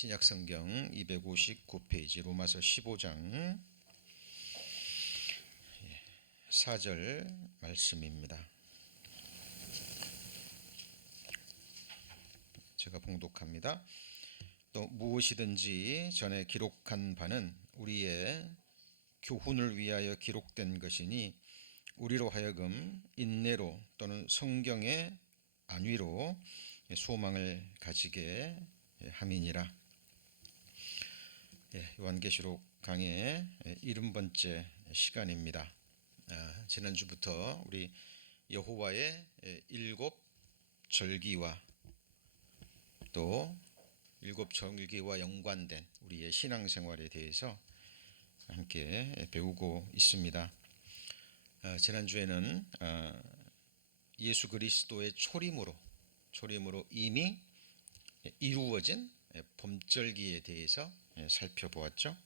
신약성경 259페이지 로마서 15장 4절 말씀입니다. 제가 봉독합니다. 또 무엇이든지 전에 기록한 바는 우리의 교훈을 위하여 기록된 것이니 우리로 하여금 인내로 또는 성경의 안위로 소망을 가지게 함이니라. 요한계시록 강의 70번째 시간입니다. 지난주부터 우리 여호와의 7 절기와 또 7 절기와 연관된 우리의 신앙생활에 대해서 함께 배우고 있습니다. 지난주에는 예수 그리스도의 초림으로 이미 이루어진 범절기에 대해서 살펴보았죠.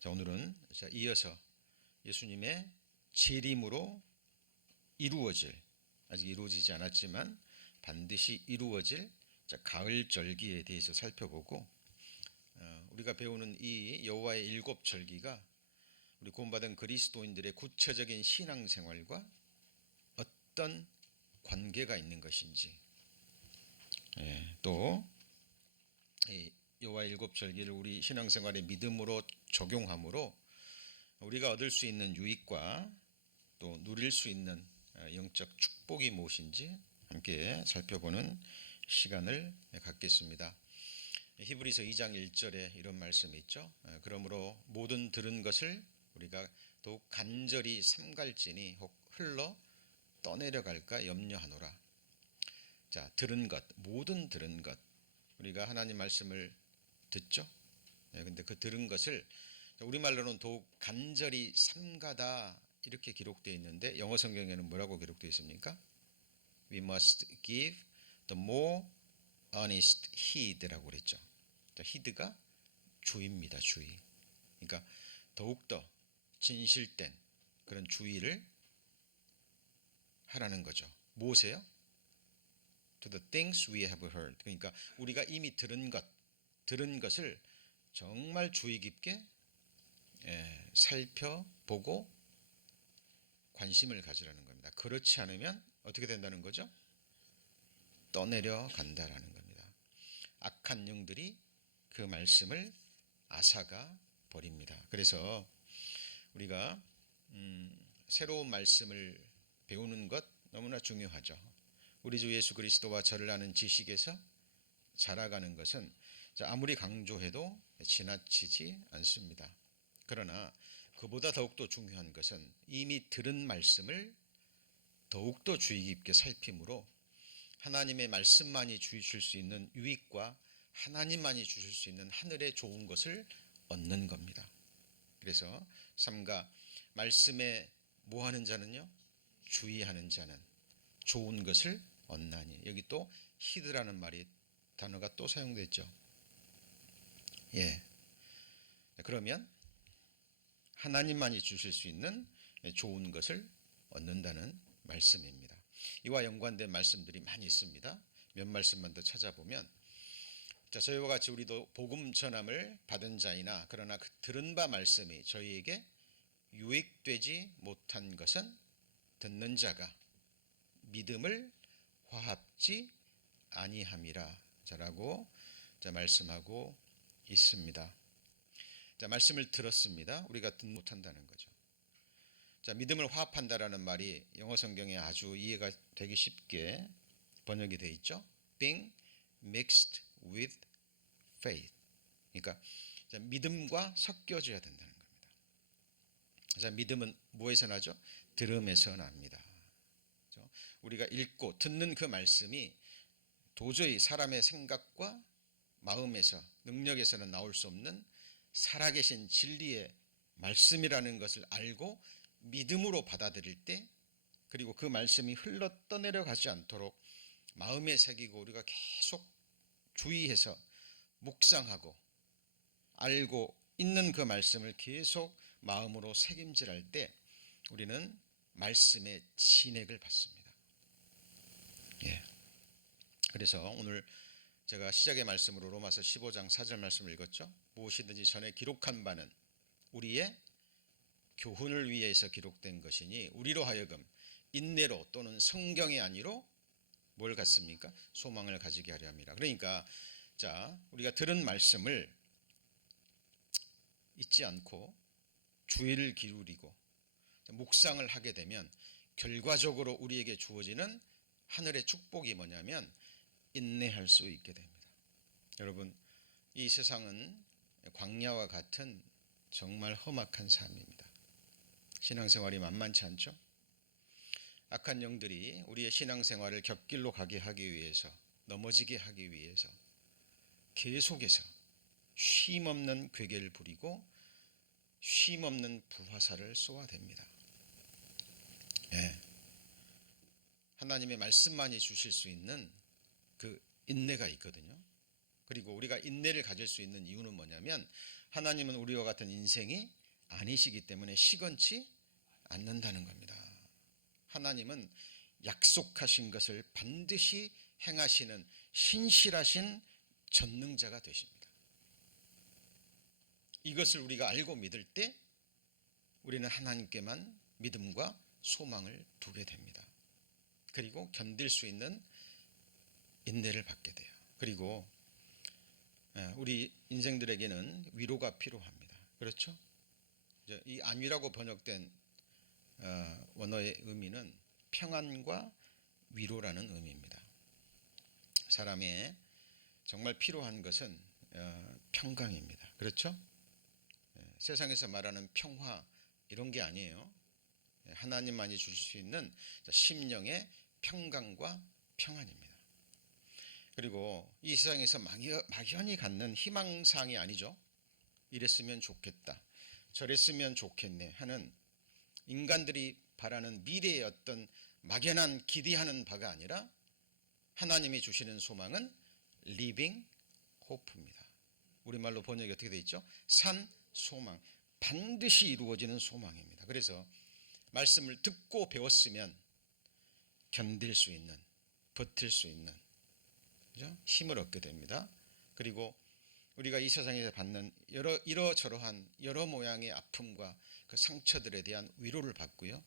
자, 오늘은 이어서 예수님의 재림으로 이루어질, 아직 이루어지지 않았지만 반드시 이루어질 가을 절기에 대해서 살펴보고, 우리가 배우는 이 여호와의 7 절기가 우리 구원받은 그리스도인들의 구체적인 신앙생활과 어떤 관계가 있는 것인지, 또 여호와의 7 절기를 우리 신앙생활의 믿음으로 적용함으로 우리가 얻을 수 있는 유익과 또 누릴 수 있는 영적 축복이 무엇인지 함께 살펴보는 시간을 갖겠습니다. 히브리서 2장 1절에 이런 말씀이 있죠. 그러므로 모든 들은 것을 우리가 더욱 간절히 삼갈지니 혹 흘러 떠내려갈까 염려하노라. 자, 들은 것, 모든 들은 것, 우리가 하나님 말씀을 듣죠. 근데 그 들은 것을 우리말로는 더욱 간절히 삼가다 이렇게 기록되어 있는데 영어 성경에는 뭐라고 기록되어 있습니까? We must give the more honest heed라고 그랬죠. 자, heed가 주의입니다. 주의. 그러니까 더욱더 진실된 그런 주의를 하라는 거죠. 무엇에요? To the things we have heard. 그러니까 우리가 이미 들은 것을 정말 주의 깊게 살펴보고 관심을 가지라는 겁니다. 그렇지 않으면 어떻게 된다는 거죠? 떠내려 간다라는 겁니다. 악한 영들이 그 말씀을 앗아가 버립니다. 그래서 우리가 새로운 말씀을 배우는 것 너무나 중요하죠. 우리 주 예수 그리스도와 저를 아는 지식에서 자라가는 것은 아무리 강조해도 지나치지 않습니다. 그러나 그보다 더욱더 중요한 것은 이미 들은 말씀을 더욱더 주의 깊게 살핌으로 하나님의 말씀만이 주실 수 있는 유익과 하나님만이 주실 수 있는 하늘의 좋은 것을 얻는 겁니다. 그래서 삼가 말씀에 뭐하는 자는요? 주의하는 자는 좋은 것을 얻나니. 여기 또 히드라는 단어가 또 사용됐죠. 그러면 하나님만이 주실 수 있는 좋은 것을 얻는다는 말씀입니다. 이와 연관된 말씀들이 많이 있습니다. 몇 말씀만 더 찾아보면, 저희와 같이 우리도 복음 전함을 받은 자이나 그러나 그 들은 바 말씀이 저희에게 유익되지 못한 것은 듣는 자가 믿음을 화합지 아니함이라 라고 말씀하고 있습니다. 말씀을 들었습니다. 우리가 듣지 못한다는 거죠. 믿음을 화합한다라는 말이 영어 성경에 아주 이해가 되기 쉽게 번역이 되어 있죠. Being mixed with faith. 그러니까 믿음과 섞여져야 된다는 겁니다. 믿음은 뭐에서 나죠? 들음에서 납니다. 우리가 읽고 듣는 그 말씀이 도저히 사람의 생각과 마음에서, 능력에서는 나올 수 없는 살아계신 진리의 말씀이라는 것을 알고 믿음으로 받아들일 때, 그리고 그 말씀이 흘러 떠내려가지 않도록 마음에 새기고 우리가 계속 주의해서 묵상하고 알고 있는 그 말씀을 계속 마음으로 새김질할 때 우리는 말씀의 진액을 받습니다. 그래서 오늘 제가 시작의 말씀으로 로마서 15장 4절 말씀을 읽었죠. 무엇이든지 전에 기록한 바는 우리의 교훈을 위해서 기록된 것이니 우리로 하여금 인내로 또는 성경의 안위로 뭘 갖습니까? 소망을 가지게 하려 함이라. 그러니까 자, 우리가 들은 말씀을 잊지 않고 주의를 기울이고 묵상을 하게 되면 결과적으로 우리에게 주어지는 하늘의 축복이 뭐냐면 인내할 수 있게 됩니다. 여러분, 이 세상은 광야와 같은 정말 험악한 삶입니다. 신앙생활이 만만치 않죠? 악한 영들이 우리의 신앙생활을 곁길로 가게 하기 위해서, 넘어지게 하기 위해서 계속해서 쉼없는 괴계를 부리고 쉼없는 불화살을 쏘아댑니다. 예. 하나님의 말씀만이 주실 수 있는 그 인내가 있거든요. 그리고 우리가 인내를 가질 수 있는 이유는 뭐냐면 하나님은 우리와 같은 인생이 아니시기 때문에 시건치 않는다는 겁니다. 하나님은 약속하신 것을 반드시 행하시는 신실하신 전능자가 되십니다. 이것을 우리가 알고 믿을 때 우리는 하나님께만 믿음과 소망을 두게 됩니다. 그리고 견딜 수 있는 인내를 받게 돼요. 그리고 우리 인생들에게는 위로가 필요합니다. 그렇죠? 이 안위라고 번역된 원어의 의미는 평안과 위로라는 의미입니다. 사람의 정말 필요한 것은 평강입니다. 그렇죠? 세상에서 말하는 평화 이런 게 아니에요. 하나님만이 주실 수 있는 심령의 평강과 평안입니다. 그리고 이 세상에서 막연히 갖는 희망사항이 아니죠. 이랬으면 좋겠다, 저랬으면 좋겠네 하는 인간들이 바라는 미래의 어떤 막연한 기대하는 바가 아니라 하나님이 주시는 소망은 living hope입니다. 우리말로 번역이 어떻게 되어 있죠? 산 소망, 반드시 이루어지는 소망입니다. 그래서 말씀을 듣고 배웠으면 견딜 수 있는, 버틸 수 있는, 그죠? 힘을 얻게 됩니다. 그리고 우리가 이 세상에서 받는 이러저러한 여러 모양의 아픔과 그 상처들에 대한 위로를 받고요,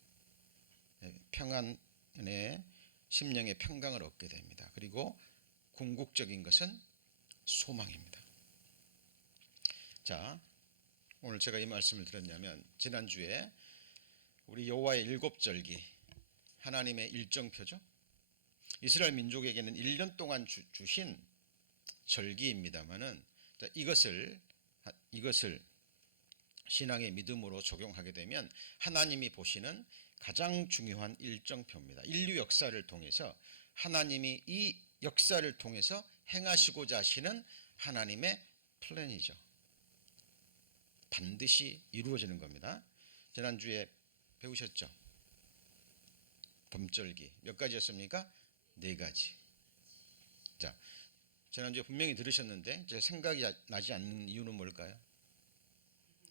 평안의 심령의 평강을 얻게 됩니다. 그리고 궁극적인 것은 소망입니다. 자, 오늘 제가 이 말씀을 드렸냐면 지난주에 우리 여호와의 일곱 절기, 하나님의 일정표죠. 이스라엘 민족에게는 1년 동안 주신 절기입니다만은 이것을 신앙의 믿음으로 적용하게 되면 하나님이 보시는 가장 중요한 일정표입니다. 인류 역사를 통해서 하나님이 이 역사를 통해서 행하시고자 하시는 하나님의 플랜이죠. 반드시 이루어지는 겁니다. 지난주에 배우셨죠? 범절기 몇 가지였습니까? 4가지. 자, 지난주에 분명히 들으셨는데 제 생각이 나지 않는 이유는 뭘까요?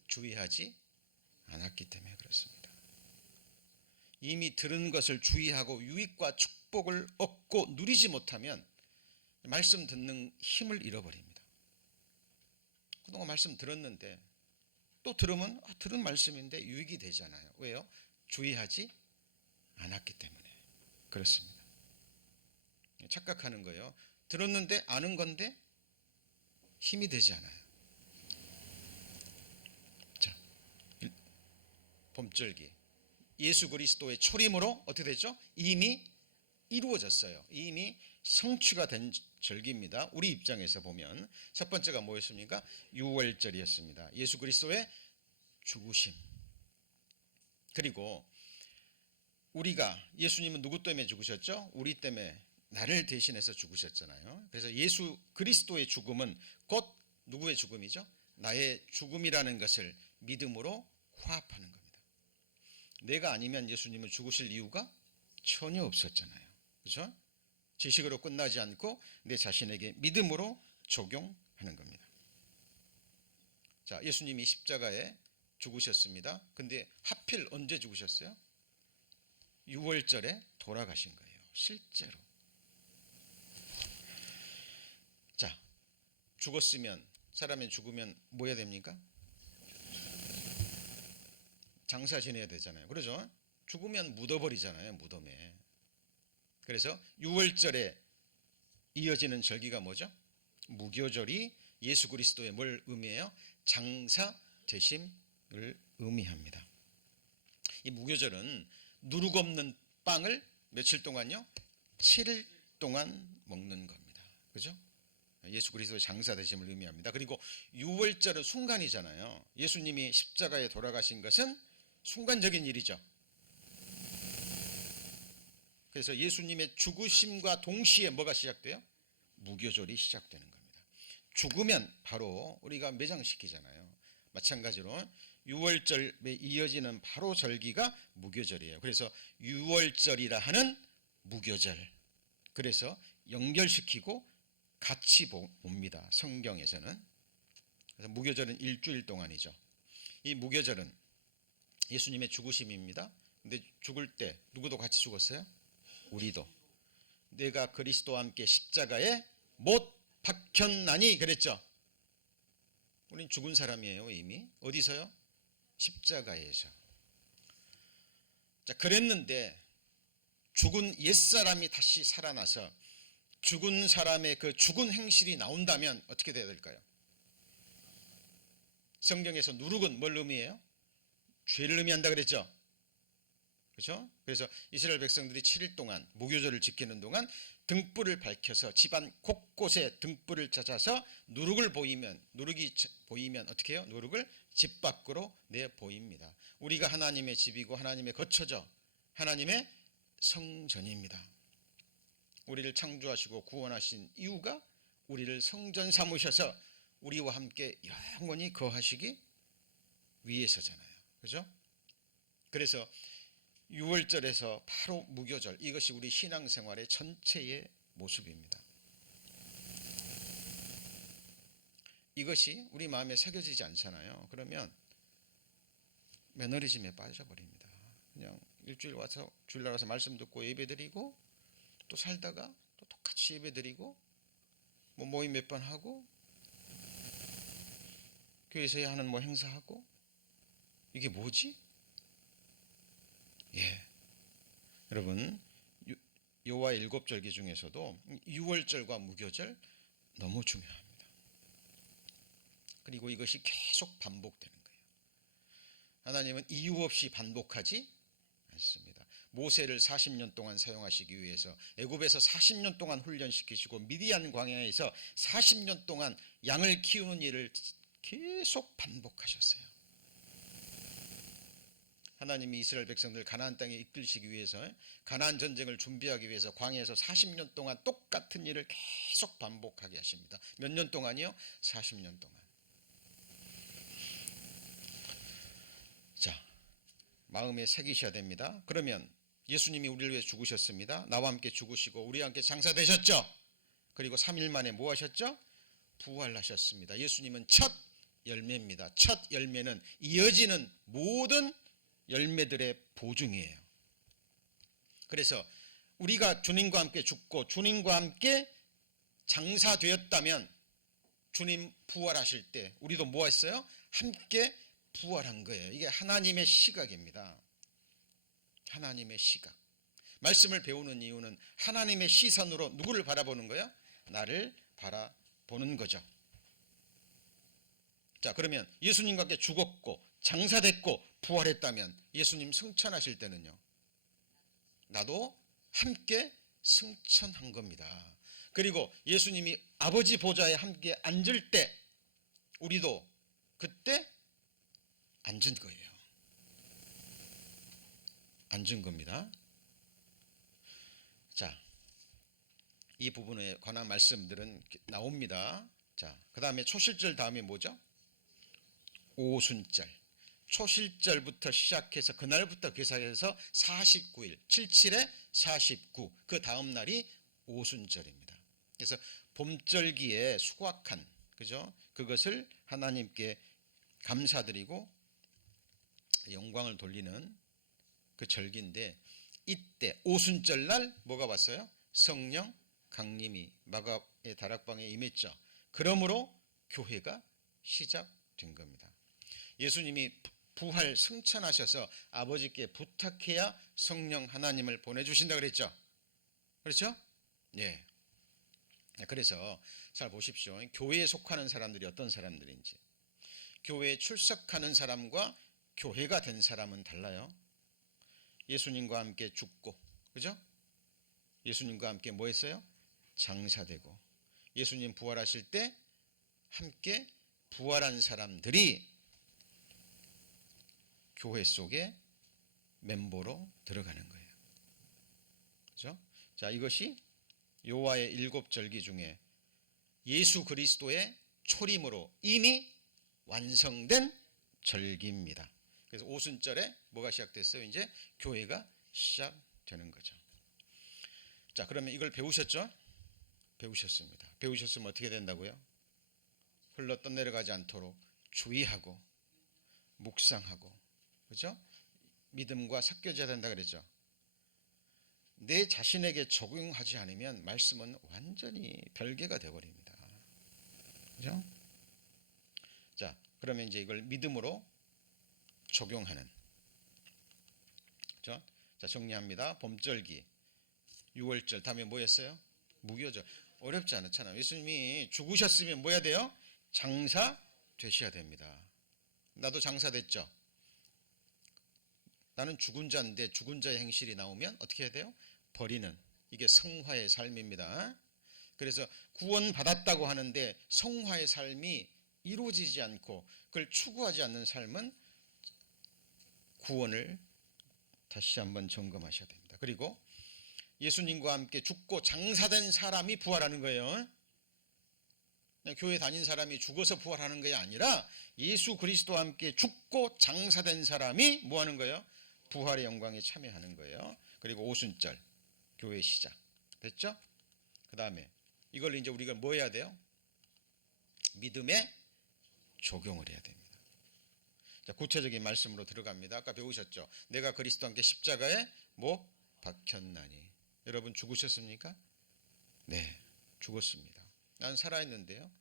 주의하지 않았기 때문에 그렇습니다. 이미 들은 것을 주의하고 유익과 축복을 얻고 누리지 못하면 말씀 듣는 힘을 잃어버립니다. 그동안 말씀 들었는데 또 들으면 들은 말씀인데 유익이 되잖아요. 왜요? 주의하지 않았기 때문에 그렇습니다. 착각하는 거예요. 들었는데 아는 건데 힘이 되지 않아요. 자, 범절기 예수 그리스도의 초림으로 어떻게 됐죠? 이미 이루어졌어요. 이미 성취가 된 절기입니다. 우리 입장에서 보면 첫 번째가 뭐였습니까? 유월절이었습니다. 예수 그리스도의 죽으심. 그리고 우리가 예수님은 누구 때문에 죽으셨죠? 우리 때문에 나를 대신해서 죽으셨잖아요. 그래서 예수 그리스도의 죽음은 곧 누구의 죽음이죠? 나의 죽음이라는 것을 믿음으로 화합하는 겁니다. 내가 아니면 예수님은 죽으실 이유가 전혀 없었잖아요. 그렇죠? 지식으로 끝나지 않고 내 자신에게 믿음으로 적용하는 겁니다. 자, 예수님이 십자가에 죽으셨습니다. 근데 하필 언제 죽으셨어요? 6월절에 돌아가신 거예요. 실제로. 자, 죽었으면, 사람이 죽으면 뭐 해야 됩니까? 장사 지내야 되잖아요. 그러죠? 죽으면 묻어버리잖아요, 무덤에. 그래서 유월절에 이어지는 절기가 뭐죠? 무교절이 예수 그리스도의 뭘 의미해요? 장사 되심을 의미합니다. 이 무교절은 누룩 없는 빵을 며칠 동안요? 7일 동안 먹는 겁니다. 그죠? 예수 그리스도의 장사 되심을 의미합니다. 그리고 유월절은 순간이잖아요. 예수님이 십자가에 돌아가신 것은 순간적인 일이죠. 그래서 예수님의 죽으심과 동시에 뭐가 시작돼요? 무교절이 시작되는 겁니다. 죽으면 바로 우리가 매장시키잖아요. 마찬가지로 유월절에 이어지는 바로 절기가 무교절이에요. 그래서 유월절이라 하는 무교절, 그래서 연결시키고 같이 봅니다. 성경에서는. 그래서 무교절은 일주일 동안이죠. 이 무교절은 예수님의 죽으심입니다. 근데 죽을 때 누구도 같이 죽었어요? 우리도. 내가 그리스도와 함께 십자가에 못 박혔나니 그랬죠. 우린 죽은 사람이에요. 이미. 어디서요? 십자가에서. 자, 그랬는데 죽은 옛사람이 다시 살아나서 죽은 사람의 그 죽은 행실이 나온다면 어떻게 돼야 될까요? 성경에서 누룩은 뭘 의미해요? 죄를 의미한다 그랬죠. 그렇죠? 그래서 이스라엘 백성들이 7일 동안 무교절을 지키는 동안 등불을 밝혀서 집안 곳곳에 등불을 찾아서 누룩이 보이면 어떻게 해요? 누룩을 집 밖으로 내 보입니다. 우리가 하나님의 집이고 하나님의 거처죠. 하나님의 성전입니다. 우리를 창조하시고 구원하신 이유가 우리를 성전 삼으셔서 우리와 함께 영원히 거하시기 위해서잖아요. 그렇죠? 그래서 유월절에서 바로 무교절, 이것이 우리 신앙생활의 전체의 모습입니다. 이것이 우리 마음에 새겨지지 않잖아요. 그러면 매너리즘에 빠져버립니다. 그냥 일주일 와서 주일날 와서 말씀 듣고 예배드리고 또 살다가 또 똑같이 예배드리고 뭐 모임 몇 번 하고 교회에서 하는 뭐 행사하고, 이게 뭐지? 예, 여러분, 여호와 일곱 절기 중에서도 유월절과 무교절 너무 중요합니다. 그리고 이것이 계속 반복되는 거예요. 하나님은 이유 없이 반복하지 않습니다. 모세를 40년 동안 사용하시기 위해서 애굽에서 40년 동안 훈련시키시고 미디안 광야에서 40년 동안 양을 키우는 일을 계속 반복하셨어요. 하나님이 이스라엘 백성들 가나안 땅에 이끌시기 위해서, 가나안 전쟁을 준비하기 위해서 광야에서 40년 동안 똑같은 일을 계속 반복하게 하십니다. 몇 년 동안이요? 40년 동안. 자, 마음에 새기셔야 됩니다. 그러면 예수님이 우리를 위해 죽으셨습니다. 나와 함께 죽으시고 우리와 함께 장사되셨죠. 그리고 3일 만에 뭐 하셨죠? 부활하셨습니다. 예수님은 첫 열매입니다. 첫 열매는 이어지는 모든 열매들의 보증이에요. 그래서 우리가 주님과 함께 죽고 주님과 함께 장사되었다면 주님 부활하실 때 우리도 뭐 했어요? 함께 부활한 거예요. 이게 하나님의 시각입니다. 하나님의 시각. 말씀을 배우는 이유는 하나님의 시선으로 누구를 바라보는 거예요? 나를 바라보는 거죠. 자, 그러면 예수님과 함께 죽었고 장사됐고 부활했다면 예수님 승천하실 때는요, 나도 함께 승천한 겁니다. 그리고 예수님이 아버지 보좌에 함께 앉을 때 우리도 그때 앉은 거예요. 앉은 겁니다. 자, 이 부분에 관한 말씀들은 나옵니다. 자, 그 다음에 초실절 다음에 뭐죠? 오순절. 초실절부터 시작해서 그날부터 계산해서 49일, 77에 49, 그 다음 날이 오순절입니다. 그래서 봄절기에 수확한, 그죠? 그것을 하나님께 감사드리고 영광을 돌리는 그 절기인데, 이때 오순절 날 뭐가 왔어요? 성령 강림이 마가의 다락방에 임했죠. 그러므로 교회가 시작된 겁니다. 예수님이 부활 승천하셔서 아버지께 부탁해야 성령 하나님을 보내주신다 그랬죠. 그렇죠? 예. 그래서 잘 보십시오. 교회에 속하는 사람들이 어떤 사람들인지. 교회에 출석하는 사람과 교회가 된 사람은 달라요. 예수님과 함께 죽고, 그죠? 예수님과 함께 뭐 했어요? 장사되고, 예수님 부활하실 때 함께 부활한 사람들이 교회 속에 멤버로 들어가는 거예요. 그죠? 자, 이것이 요하의 7절기 중에 예수 그리스도의 초림으로 이미 완성된 절기입니다. 그래서 오순절에 뭐가 시작됐어요? 이제 교회가 시작되는 거죠. 자, 그러면 이걸 배우셨죠? 배우셨습니다. 배우셨으면 어떻게 된다고요? 흘러 떠내려가지 않도록 주의하고 묵상하고, 그죠? 믿음과 섞여져야 된다 그랬죠. 내 자신에게 적용하지 않으면 말씀은 완전히 별개가 되어버립니다. 그죠? 자, 그러면 이제 이걸 믿음으로 적용하는. 그죠? 자, 정리합니다. 봄절기, 6월절, 다음에 뭐였어요? 무교절. 어렵지 않잖아요. 예수님이 죽으셨으면 뭐 해야 돼요? 장사 되셔야 됩니다. 나도 장사 됐죠. 나는 죽은 자인데 죽은 자의 행실이 나오면 어떻게 해야 돼요? 버리는. 이게 성화의 삶입니다. 그래서 구원받았다고 하는데 성화의 삶이 이루어지지 않고 그걸 추구하지 않는 삶은 구원을 다시 한번 점검하셔야 됩니다. 그리고 예수님과 함께 죽고 장사된 사람이 부활하는 거예요. 교회 다닌 사람이 죽어서 부활하는 게 아니라 예수 그리스도와 함께 죽고 장사된 사람이 뭐 하는 거예요? 부활의 영광에 참여하는 거예요. 그리고 오순절 교회 시작 됐죠? 그 다음에 이걸 이제 우리가 뭐 해야 돼요? 믿음에 적용을 해야 됩니다. 자, 구체적인 말씀으로 들어갑니다. 아까 배우셨죠? 내가 그리스도와 함께 십자가에 못 박혔나니. 여러분 죽으셨습니까? 네, 죽었습니다. 난 살아있는데요?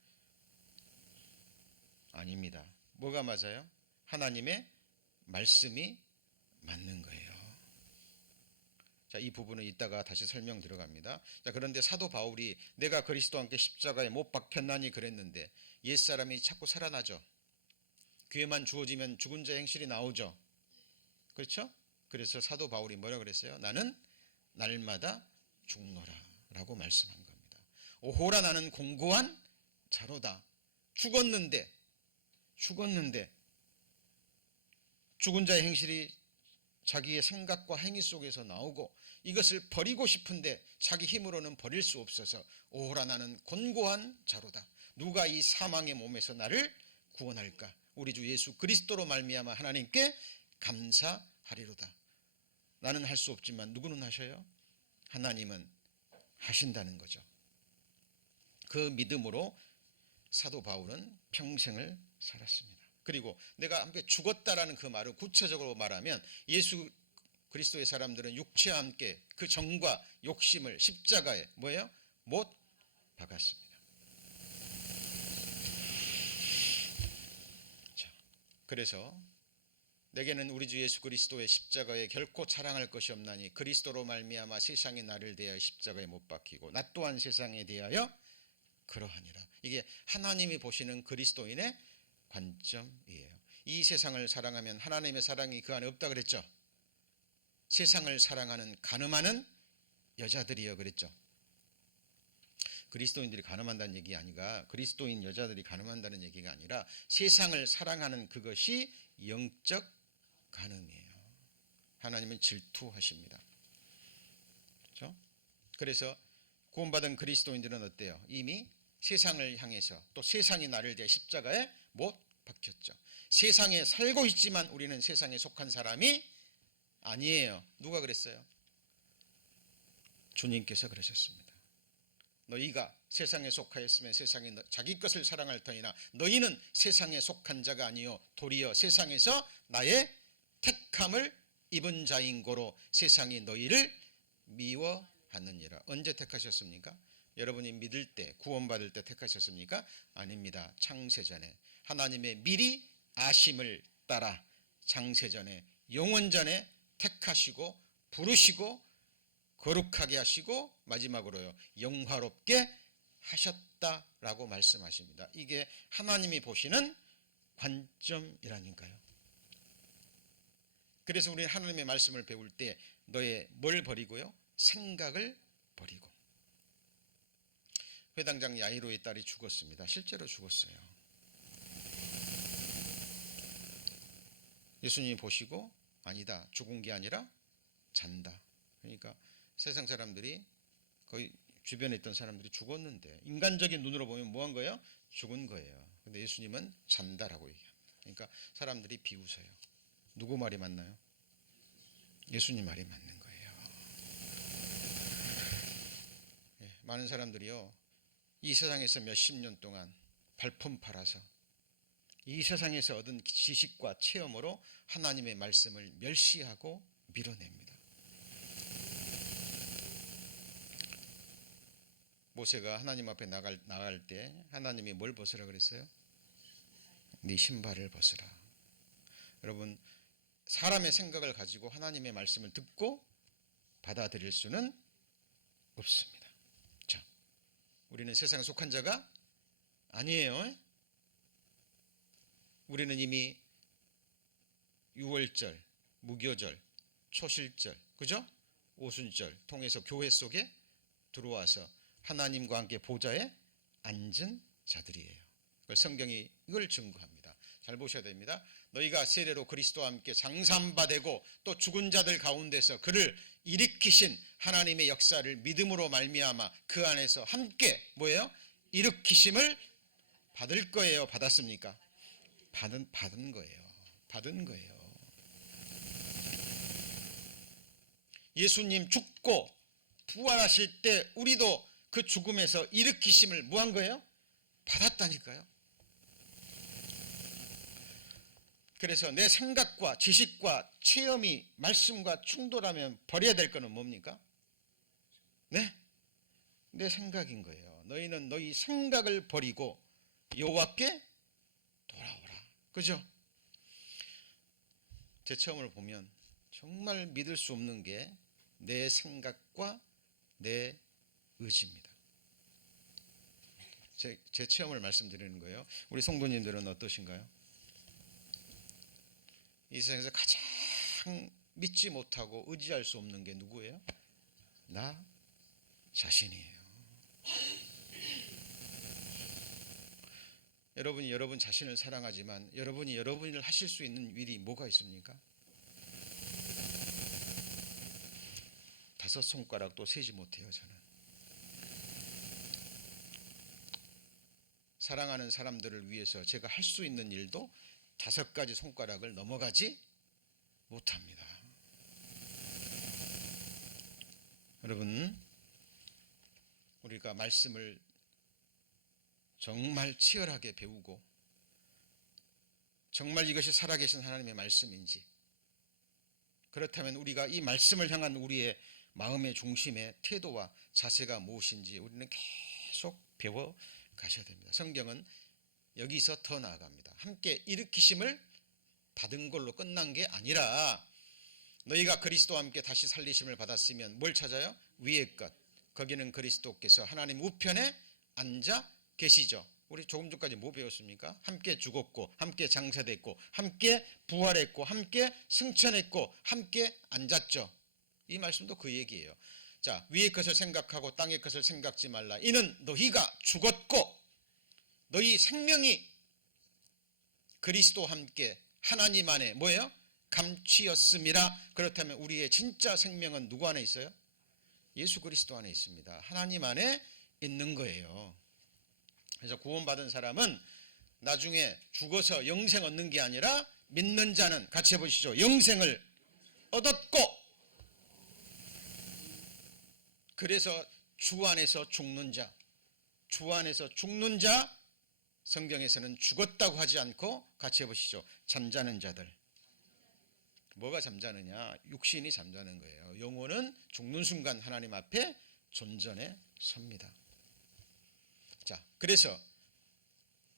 아닙니다. 뭐가 맞아요? 하나님의 말씀이 맞는 거예요. 자, 이 부분은 이따가 다시 설명 들어갑니다. 자, 그런데 사도 바울이 내가 그리스도와 함께 십자가에 못 박혔나니 그랬는데 옛사람이 자꾸 살아나죠. 기회만 주어지면 죽은 자의 행실이 나오죠. 그렇죠? 그래서 사도 바울이 뭐라 그랬어요? 나는 날마다 죽노라 라고 말씀한 겁니다. 오호라 나는 공고한 자로다. 죽었는데 죽은 자의 행실이 자기의 생각과 행위 속에서 나오고 이것을 버리고 싶은데 자기 힘으로는 버릴 수 없어서 오호라 나는 곤고한 자로다. 누가 이 사망의 몸에서 나를 구원할까? 우리 주 예수 그리스도로 말미암아 하나님께 감사하리로다. 나는 할 수 없지만 누구는 하셔요? 하나님은 하신다는 거죠. 그 믿음으로 사도 바울은 평생을 살았습니다. 그리고 내가 함께 죽었다라는 그 말을 구체적으로 말하면 예수 그리스도의 사람들은 육체와 함께 그 정과 욕심을 십자가에 뭐예요? 못 박았습니다. 자, 그래서 내게는 우리 주 예수 그리스도의 십자가에 결코 자랑할 것이 없나니 그리스도로 말미암아 세상이 나를 대하여 십자가에 못 박히고 나 또한 세상에 대하여 그러하니라. 이게 하나님이 보시는 그리스도인의 관점이에요. 이 세상을 사랑하면 하나님의 사랑이 그 안에 없다 그랬죠. 세상을 사랑하는 가늠하는 여자들이요 그랬죠. 그리스도인들이 가늠한다는 얘기가 아니라 그리스도인 여자들이 가늠한다는 얘기가 아니라 세상을 사랑하는 그것이 영적 가늠이에요. 하나님은 질투하십니다. 그렇죠? 그래서 구원받은 그리스도인들은 어때요? 이미 세상을 향해서 또 세상이 나를 대해 십자가에 못 박혔죠. 세상에 살고 있지만 우리는 세상에 속한 사람이 아니에요. 누가 그랬어요? 주님께서 그러셨습니다. 너희가 세상에 속하였으면 세상이 자기 것을 사랑할 터이나 너희는 세상에 속한 자가 아니요 도리어 세상에서 나의 택함을 입은 자인 고로 세상이 너희를 미워하느니라. 언제 택하셨습니까? 여러분이 믿을 때, 구원받을 때 택하셨습니까? 아닙니다. 창세전에 하나님의 미리 아심을 따라 창세전에 영원전에 택하시고 부르시고 거룩하게 하시고 마지막으로요 영화롭게 하셨다라고 말씀하십니다. 이게 하나님이 보시는 관점이라니까요. 그래서 우리는 하나님의 말씀을 배울 때 너의 뭘 버리고요? 생각을 버리고. 회당장 야이로의 딸이 죽었습니다. 실제로 죽었어요. 예수님이 보시고 아니다, 죽은 게 아니라 잔다. 그러니까 세상 사람들이 거의 주변에 있던 사람들이 죽었는데 인간적인 눈으로 보면 뭐한 거예요? 죽은 거예요. 근데 예수님은 잔다라고 얘기합니다. 그러니까 사람들이 비웃어요. 누구 말이 맞나요? 예수님 말이 맞는 거예요. 많은 사람들이요 이 세상에서 몇십 년 동안 발품 팔아서 이 세상에서 얻은 지식과 체험으로 하나님의 말씀을 멸시하고 밀어냅니다. 모세가 하나님 앞에 나갈 때 하나님이 뭘 벗으라 그랬어요? 네 신발을 벗으라. 여러분, 사람의 생각을 가지고 하나님의 말씀을 듣고 받아들일 수는 없습니다. 자, 우리는 세상에 속한 자가 아니에요. 우리는 이미 유월절, 무교절, 초실절, 그죠? 오순절 통해서 교회 속에 들어와서 하나님과 함께 보좌에 앉은 자들이에요. 성경이 이걸 증거합니다. 잘 보셔야 됩니다. 너희가 세례로 그리스도와 함께 장사함바 되고 또 죽은 자들 가운데서 그를 일으키신 하나님의 역사를 믿음으로 말미암아 그 안에서 함께 뭐예요? 일으키심을 받을 거예요. 받았습니까? 받은 거예요. 받은 거예요. 예수님 죽고 부활하실 때 우리도 그 죽음에서 일으키심을 뭐한 거예요? 받았다니까요. 그래서 내 생각과 지식과 체험이 말씀과 충돌하면 버려야 될 거는 뭡니까? 네? 내 생각인 거예요. 너희는 너희 생각을 버리고 여호와께 돌아오라. 그죠? 제 체험을 보면 정말 믿을 수 없는 게 내 생각과 내 의지입니다. 제 체험을 말씀드리는 거예요. 우리 성도님들은 어떠신가요? 이 세상에서 가장 믿지 못하고 의지할 수 없는 게 누구예요? 나 자신이에요. 여러분이 여러분 자신을 사랑하지만 여러분이 여러분을 하실 수 있는 일이 뭐가 있습니까? 5 손가락도 세지 못해요. 저는 사랑하는 사람들을 위해서 제가 할 수 있는 일도 5가지 손가락을 넘어가지 못합니다. 여러분, 우리가 말씀을 정말 치열하게 배우고 정말 이것이 살아계신 하나님의 말씀인지, 그렇다면 우리가 이 말씀을 향한 우리의 마음의 중심의 태도와 자세가 무엇인지 우리는 계속 배워 가셔야 됩니다. 성경은 여기서 더 나아갑니다. 함께 일으키심을 받은 걸로 끝난 게 아니라 너희가 그리스도와 함께 다시 살리심을 받았으면 뭘 찾아요? 위의 것. 거기는 그리스도께서 하나님 우편에 앉아 계시죠. 우리 조금 전까지 뭐 배웠습니까? 함께 죽었고 함께 장사됐고 함께 부활했고 함께 승천했고 함께 앉았죠. 이 말씀도 그 얘기예요. 자, 위의 것을 생각하고 땅의 것을 생각지 말라. 이는 너희가 죽었고 너희 생명이 그리스도와 함께 하나님 안에 뭐예요? 감추었음이라. 그렇다면 우리의 진짜 생명은 누구 안에 있어요? 예수 그리스도 안에 있습니다. 하나님 안에 있는 거예요. 그래서 구원받은 사람은 나중에 죽어서 영생 얻는 게 아니라 믿는 자는 같이 해보시죠. 영생을 얻었고, 그래서 주 안에서 죽는 자, 주 안에서 죽는 자, 성경에서는 죽었다고 하지 않고 같이 해보시죠. 잠자는 자들. 뭐가 잠자느냐? 육신이 잠자는 거예요. 영혼은 죽는 순간 하나님 앞에 존전에 섭니다. 그래서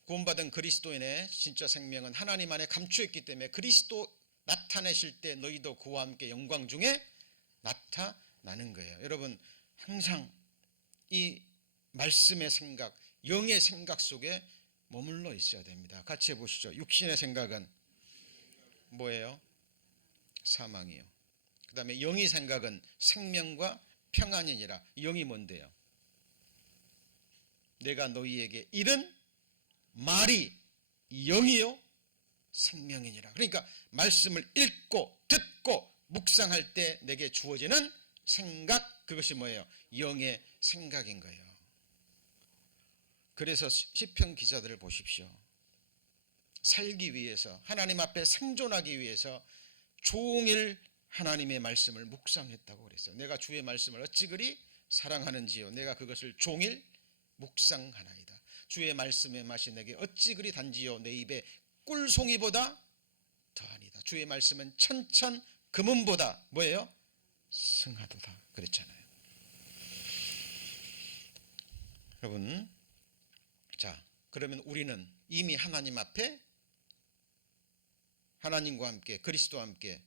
구원받은 그리스도인의 진짜 생명은 하나님 안에 감추어 있기 때문에 그리스도 나타내실 때 너희도 그와 함께 영광 중에 나타나는 거예요. 여러분 항상 이 말씀의 생각, 영의 생각 속에 머물러 있어야 됩니다. 같이 해보시죠. 육신의 생각은 뭐예요? 사망이요. 그 다음에 영의 생각은 생명과 평안이니라. 영이 뭔데요? 내가 너희에게 이른 말이 영이요 생명이니라. 그러니까 말씀을 읽고 듣고 묵상할 때 내게 주어지는 생각, 그것이 뭐예요? 영의 생각인 거예요. 그래서 시편 기자들을 보십시오. 살기 위해서, 하나님 앞에 생존하기 위해서 종일 하나님의 말씀을 묵상했다고 그랬어요. 내가 주의 말씀을 어찌 그리 사랑하는지요, 내가 그것을 종일 묵상하나이다. 주의 말씀의 맛이 내게 어찌 그리 단지요, 내 입에 꿀송이보다 더하니다. 주의 말씀은 천천 금은보다 뭐예요? 승하도다 그랬잖아요. 여러분, 자, 그러면 우리는 이미 하나님 앞에 하나님과 함께 그리스도와 함께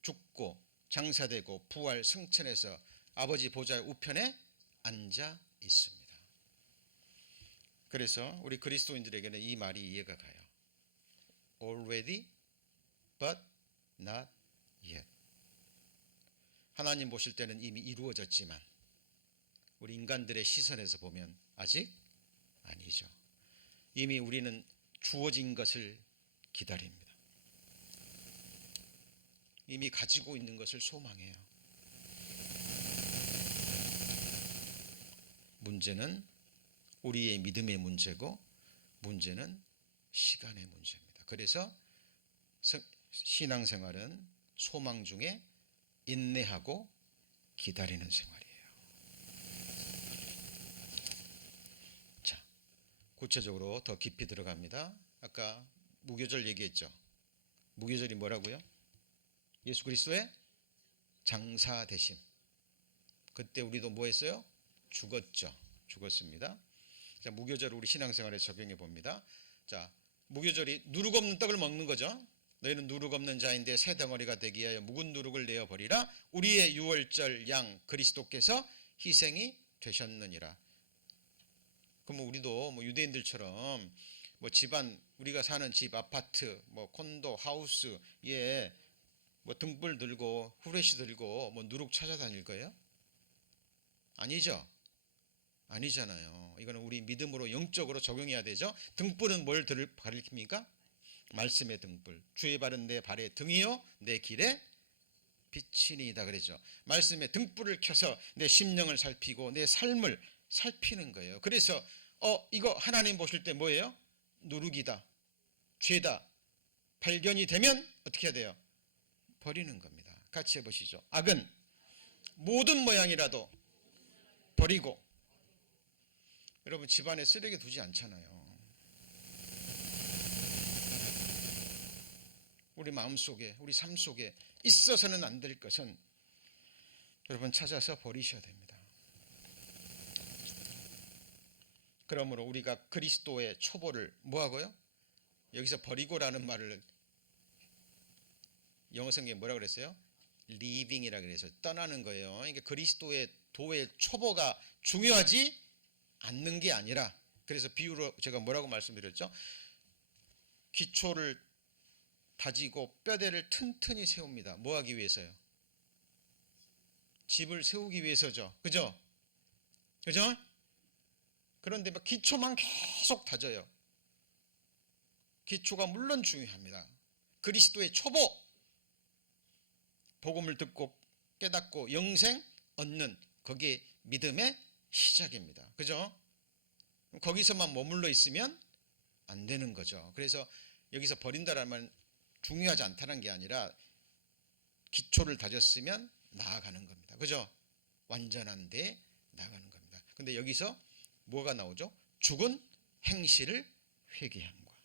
죽고 장사되고 부활 승천해서 아버지 보좌의 우편에 앉아 있습니다. 그래서 우리 그리스도인들에게는 이 말이 이해가 가요. Already but not yet. 하나님 보실 때는 이미 이루어졌지만 우리 인간들의 시선에서 보면 아직 아니죠. 이미 우리는 주어진 것을 기다립니다. 이미 가지고 있는 것을 소망해요. 문제는 우리의 믿음의 문제고 문제는 시간의 문제입니다. 그래서 신앙생활은 소망 중에 인내하고 기다리는 생활이에요. 자, 구체적으로 더 깊이 들어갑니다. 아까 무교절 얘기했죠. 무교절이 뭐라고요? 예수 그리스도의 장사되심. 그때 우리도 뭐 했어요? 죽었죠. 죽었습니다. 자, 무교절을 우리 신앙생활에 적용해 봅니다. 자, 무교절이 누룩 없는 떡을 먹는 거죠. 너희는 누룩 없는 자인데 새 덩어리가 되기 위하여 묵은 누룩을 내어 버리라. 우리의 유월절 양 그리스도께서 희생이 되셨느니라. 그럼 우리도 뭐 유대인들처럼 뭐 집안, 우리가 사는 집, 아파트, 뭐 콘도, 하우스, 예, 뭐 등불 들고 후레쉬 들고 뭐 누룩 찾아다닐 거예요? 아니죠. 아니잖아요. 이거는 우리 믿음으로 영적으로 적용해야 되죠. 등불은 뭘 가리킵니까? 말씀의 등불. 주의 발은 내 발의 등이요 내 길에 빛이니이다 그랬죠. 말씀의 등불을 켜서 내 심령을 살피고 내 삶을 살피는 거예요. 그래서 이거 하나님 보실 때 뭐예요? 누룩이다, 죄다 발견이 되면 어떻게 해야 돼요? 버리는 겁니다. 같이 해보시죠. 악은 모든 모양이라도 버리고. 여러분 집안에 쓰레기 두지 않잖아요. 우리 마음속에, 우리 삶 속에 있어서는 안 될 것은 여러분 찾아서 버리셔야 됩니다. 그러므로 우리가 그리스도의 초보를 뭐하고요? 여기서 버리고라는 말을 영어 성경에 뭐라 그랬어요? leaving이라 그래서 떠나는 거예요. 그러니까 그리스도의 도의 초보가 중요하지 않는 게 아니라, 그래서 비유로 제가 뭐라고 말씀드렸죠? 기초를 다지고 뼈대를 튼튼히 세웁니다. 뭐 하기 위해서요? 집을 세우기 위해서죠. 그죠? 그죠? 그런데 막 기초만 계속 다져요. 기초가 물론 중요합니다. 그리스도의 초보, 복음을 듣고 깨닫고 영생 얻는, 그게 믿음의 시작입니다. 그죠? 거기서만 머물러 있으면 안 되는 거죠. 그래서 여기서 버린다라는 말은 중요하지 않다는 게 아니라 기초를 다졌으면 나아가는 겁니다. 그죠? 완전한 데 나아가는 겁니다. 근데 여기서 뭐가 나오죠? 죽은 행실을 회개함과.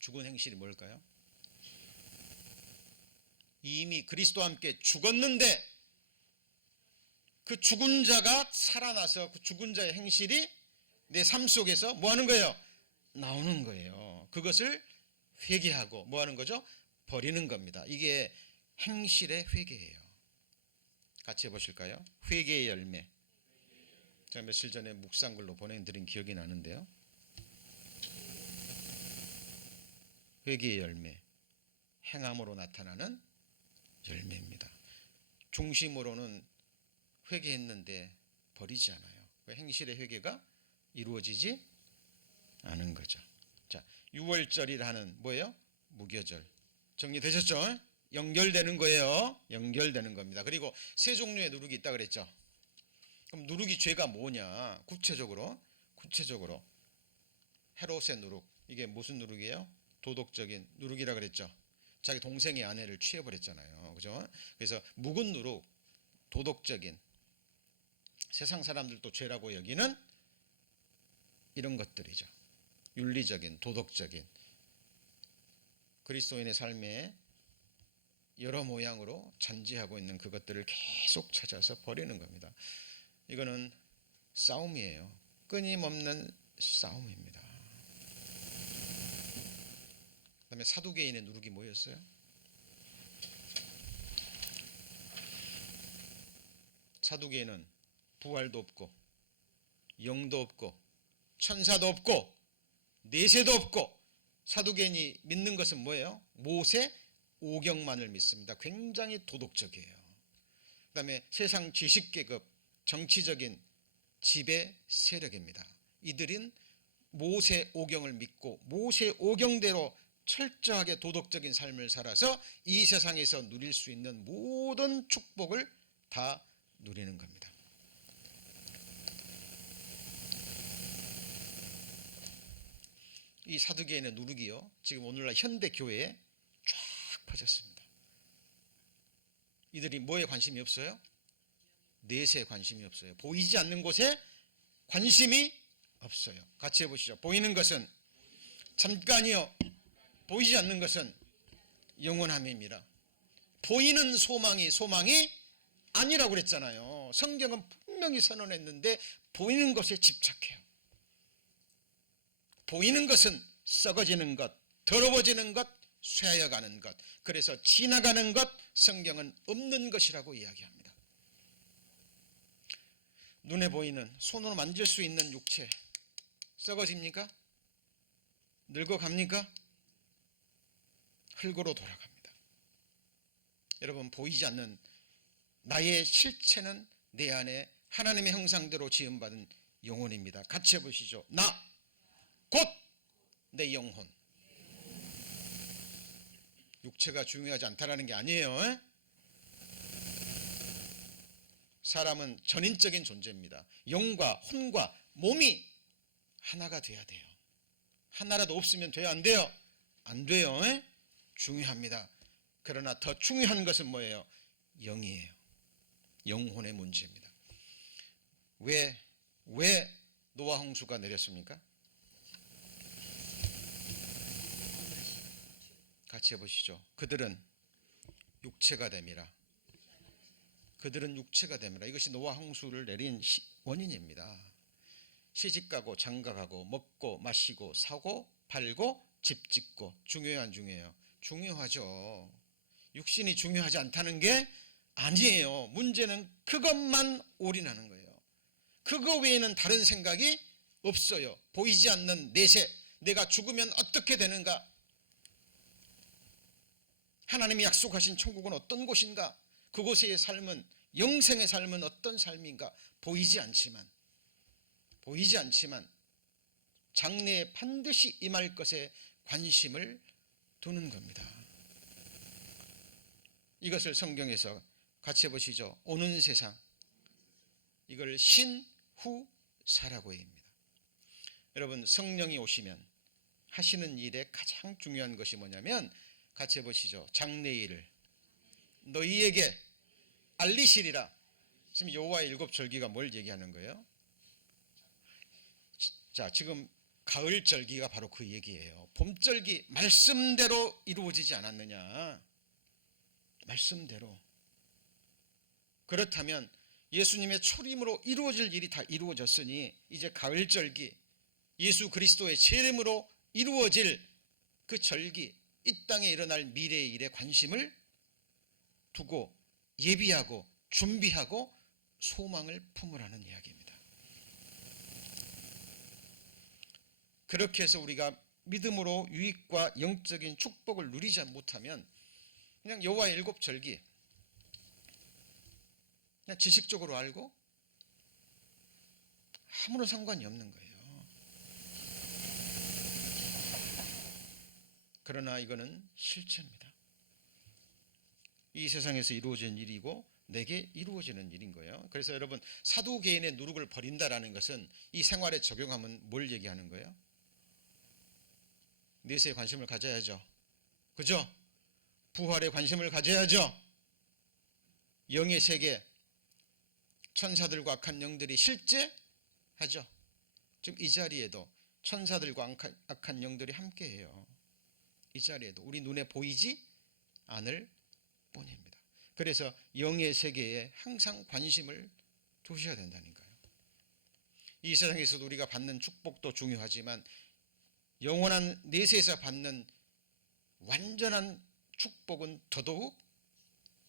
죽은 행실이 뭘까요? 이미 그리스도와 함께 죽었는데 그 죽은 자가 살아나서 그 죽은 자의 행실이 내 삶 속에서 뭐 하는 거예요? 나오는 거예요. 그것을 회개하고 뭐 하는 거죠? 버리는 겁니다. 이게 행실의 회개예요. 같이 해보실까요? 회개의 열매. 제가 며칠 전에 묵상글로 보내드린 기억이 나는데요. 회개의 열매, 행함으로 나타나는 열매입니다. 중심으로는 회개했는데 버리지 않아요. 행실의 회개가 이루어지지 않은 거죠. 자, 6월절이라는 뭐예요? 무교절. 정리되셨죠? 연결되는 거예요. 연결되는 겁니다. 그리고 세 종류의 누룩이 있다 그랬죠. 그럼 누룩이 죄가 뭐냐? 구체적으로 헤롯의 누룩. 이게 무슨 누룩이에요? 도덕적인 누룩이라 그랬죠. 자기 동생의 아내를 취해버렸잖아요. 그죠? 그래서 묵은 누룩, 도덕적인, 세상 사람들도 죄라고 여기는 이런 것들이죠. 윤리적인, 도덕적인, 그리스도인의 삶에 여러 모양으로 잔지하고 있는 그것들을 계속 찾아서 버리는 겁니다. 이거는 싸움이에요. 끊임없는 싸움입니다. 그 다음에 사두개인의 누룩이 뭐였어요? 사두개인은 부활도 없고 영도 없고 천사도 없고 내세도 없고, 사두개인이 믿는 것은 뭐예요? 모세 오경만을 믿습니다. 굉장히 도덕적이에요. 그 다음에 세상 지식계급, 정치적인 지배 세력입니다. 이들은 모세 오경을 믿고 모세 오경대로 철저하게 도덕적인 삶을 살아서 이 세상에서 누릴 수 있는 모든 축복을 다 누리는 겁니다. 이 사두개인의 누룩이요, 지금 오늘날 현대 교회에 쫙 퍼졌습니다. 이들이 뭐에 관심이 없어요? 내세에 관심이 없어요. 보이지 않는 곳에 관심이 없어요. 같이 해보시죠. 보이는 것은 잠깐이요, 보이지 않는 것은 영원함입니다. 보이는 소망이 아니라고 그랬잖아요. 성경은 분명히 선언했는데 보이는 것에 집착해요. 보이는 것은 썩어지는 것, 더러워지는 것, 쇠하여가는 것, 그래서 지나가는 것, 성경은 없는 것이라고 이야기합니다. 눈에 보이는, 손으로 만질 수 있는 육체 썩어집니까? 늙어갑니까? 흙으로 돌아갑니다. 여러분, 보이지 않는 나의 실체는 내 안에 하나님의 형상대로 지음받은 영혼입니다. 같이 해보시죠. 나 곧 내 영혼. 육체가 중요하지 않다라는 게 아니에요. 사람은 전인적인 존재입니다. 영과 혼과 몸이 하나가 돼야 돼요. 하나라도 없으면 돼요, 안 돼요? 안 돼요. 중요합니다. 그러나 더 중요한 것은 뭐예요? 영이에요. 영혼의 문제입니다. 왜 노아 홍수가 내렸습니까? 같이 해보시죠. 그들은 육체가 됨이라. 이것이 노아 홍수를 내린 원인입니다. 시집가고 장가가고 먹고 마시고 사고 팔고 집 짓고, 중요해요, 안 중요해요? 중요하죠. 육신이 중요하지 않다는 게 아니에요. 문제는 그것만 올인하는 거예요. 그거 외에는 다른 생각이 없어요. 보이지 않는 내세, 내가 죽으면 어떻게 되는가? 하나님이 약속하신 천국은 어떤 곳인가? 그곳의 삶은, 영생의 삶은 어떤 삶인가? 보이지 않지만 장래에 반드시 임할 것에 관심을 두는 겁니다. 이것을 성경에서 같이 해보시죠. 오는 세상, 이걸 신후사라고 합니다. 여러분, 성령이 오시면 하시는 일에 가장 중요한 것이 뭐냐면, 같이 해보시죠. 장래일을 너희에게 알리시리라. 지금 여호와의 7절기가 뭘 얘기하는 거예요? 자, 지금 가을절기가 바로 그 얘기예요. 봄절기 말씀대로 이루어지지 않았느냐? 말씀대로. 그렇다면 예수님의 초림으로 이루어질 일이 다 이루어졌으니 이제 가을절기, 예수 그리스도의 재림으로 이루어질 그 절기, 이 땅에 일어날 미래의 일에 관심을 두고 예비하고 준비하고 소망을 품으라는 이야기입니다. 그렇게 해서 우리가 믿음으로 유익과 영적인 축복을 누리지 못하면 그냥 여호와의 일곱 절기 그냥 지식적으로 알고 아무런 상관이 없는 거예요. 그러나 이거는 실체입니다. 이 세상에서 이루어진 일이고 내게 이루어지는 일인 거예요. 그래서 여러분, 사두개인의 누룩을 버린다라는 것은 이 생활에 적용하면 뭘 얘기하는 거예요? 내세에 관심을 가져야죠. 그죠? 부활에 관심을 가져야죠. 영의 세계, 천사들과 악한 영들이 실제하죠. 지금 이 자리에도 천사들과 악한 영들이 함께해요. 이 자리에도 우리 눈에 보이지 않을 뿐입니다. 그래서 영의 세계에 항상 관심을 두셔야 된다는 거예요. 이 세상에서도 우리가 받는 축복도 중요하지만 영원한 내세에서 받는 완전한 축복은 더더욱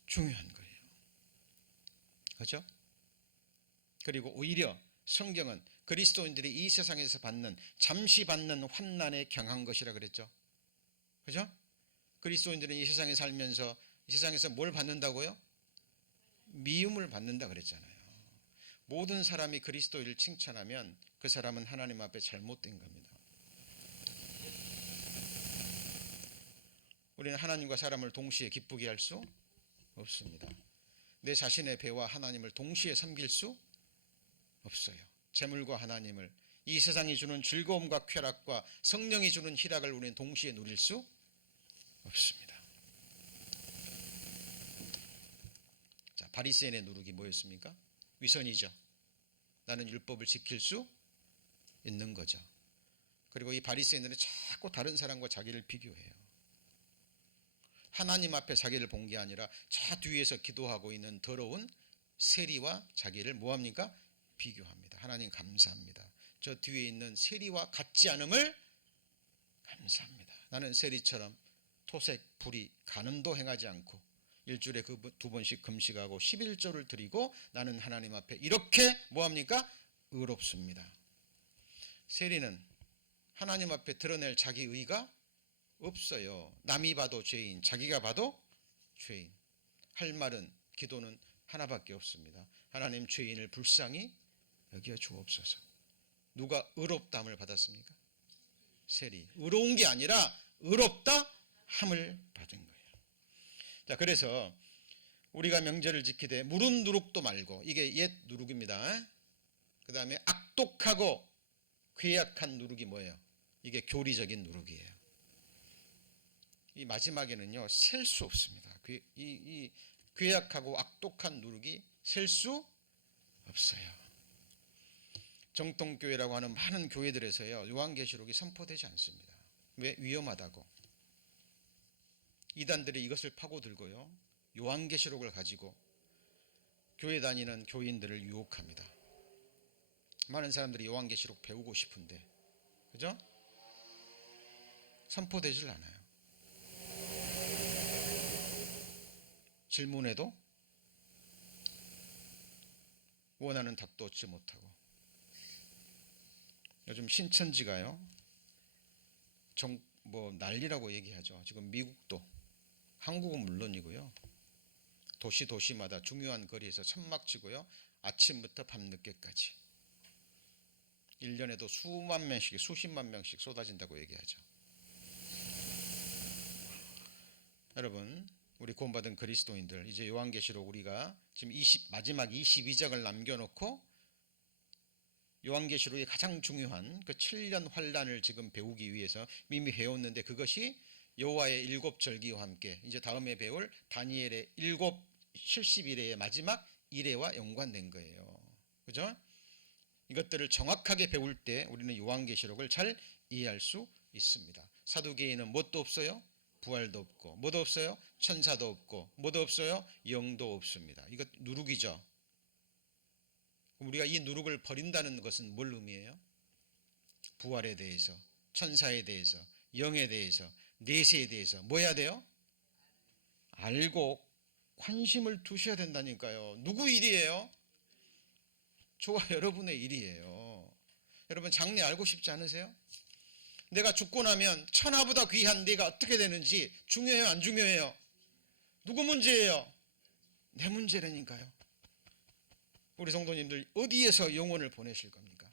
중요한 거예요. 그렇죠? 그리고 오히려 성경은 그리스도인들이 이 세상에서 잠시 받는 환난에 경한 것이라 그랬죠. 그죠? 그리스도인들은 이 세상에 살면서 이 세상에서 뭘 받는다고요? 미움을 받는다 그랬잖아요. 모든 사람이 그리스도를 칭찬하면 그 사람은 하나님 앞에 잘못된 겁니다. 우리는 하나님과 사람을 동시에 기쁘게 할 수 없습니다. 내 자신의 배와 하나님을 동시에 섬길 수 없어요. 재물과 하나님을, 이 세상이 주는 즐거움과 쾌락과 성령이 주는 희락을 우리는 동시에 누릴 수 없습니다. 자, 바리새인의 누룩이 뭐였습니까? 위선이죠. 나는 율법을 지킬 수 있는 거죠. 그리고 이 바리새인들은 자꾸 다른 사람과 자기를 비교해요. 하나님 앞에 자기를 본 게 아니라 저 뒤에서 기도하고 있는 더러운 세리와 자기를 뭐합니까? 비교합니다. 하나님 감사합니다. 저 뒤에 있는 세리와 같지 않음을 감사합니다. 나는 세리처럼 토색, 불의, 간음도 행하지 않고 일주일에 두 번씩 금식하고 11조를 드리고 나는 하나님 앞에 이렇게 뭐합니까? 의롭습니다. 세리는 하나님 앞에 드러낼 자기 의가 없어요. 남이 봐도 죄인, 자기가 봐도 죄인. 할 말은, 기도는 하나밖에 없습니다. 하나님, 죄인을 불쌍히 여겨 주옵소서. 누가 의롭다함을 받았습니까? 세리. 의로운 게 아니라 의롭다 함을 받은 거예요. 자, 그래서 우리가 명절을 지키되 무른 누룩도 말고, 이게 옛 누룩입니다. 그 다음에 악독하고 괴약한 누룩이 뭐예요? 이게 교리적인 누룩이에요. 이 마지막에는요, 셀 수 없습니다. 이 괴약하고 악독한 누룩이 셀 수 없어요. 정통교회라고 하는 많은 교회들에서요, 요한계시록이 선포되지 않습니다. 왜? 위험하다고. 이단들이 이것을 파고들고요, 요한계시록을 가지고 교회 다니는 교인들을 유혹합니다. 많은 사람들이 요한계시록 배우고 싶은데, 그죠? 선포되질 않아요. 질문해도 원하는 답도 얻지 못하고, 요즘 신천지가요, 난리라고 얘기하죠. 지금 미국도, 한국은 물론이고요, 도시마다 중요한 거리에서 천막 치고요, 아침부터 밤늦게까지 1년에도 수만 명씩, 수십만 명씩 쏟아진다고 얘기하죠. 여러분, 우리 구원받은 그리스도인들, 이제 요한계시록 우리가 지금 마지막 22장을 남겨놓고 요한계시록의 가장 중요한 그 7년 환란을 지금 배우기 위해서 이미 배웠는데, 그것이 여호와의 일곱 절기와 함께 이제 다음에 배울 다니엘의 70일의 마지막 일회와 연관된 거예요. 그죠? 이것들을 정확하게 배울 때 우리는 요한계시록을 잘 이해할 수 있습니다. 사두개인은 뭣도 없어요? 부활도 없고, 뭐도 없어요? 천사도 없고, 뭐도 없어요? 영도 없습니다. 이것 누룩이죠. 우리가 이 누룩을 버린다는 것은 뭘 의미해요? 부활에 대해서, 천사에 대해서, 영에 대해서, 내세에 대해서 뭐 해야 돼요? 알고 관심을 두셔야 된다니까요. 누구 일이에요? 저와 여러분의 일이에요. 여러분 장래 알고 싶지 않으세요? 내가 죽고 나면 천하보다 귀한 내가 어떻게 되는지 중요해요, 안 중요해요? 누구 문제예요? 내 문제라니까요. 우리 성도님들 어디에서 영혼을 보내실 겁니까?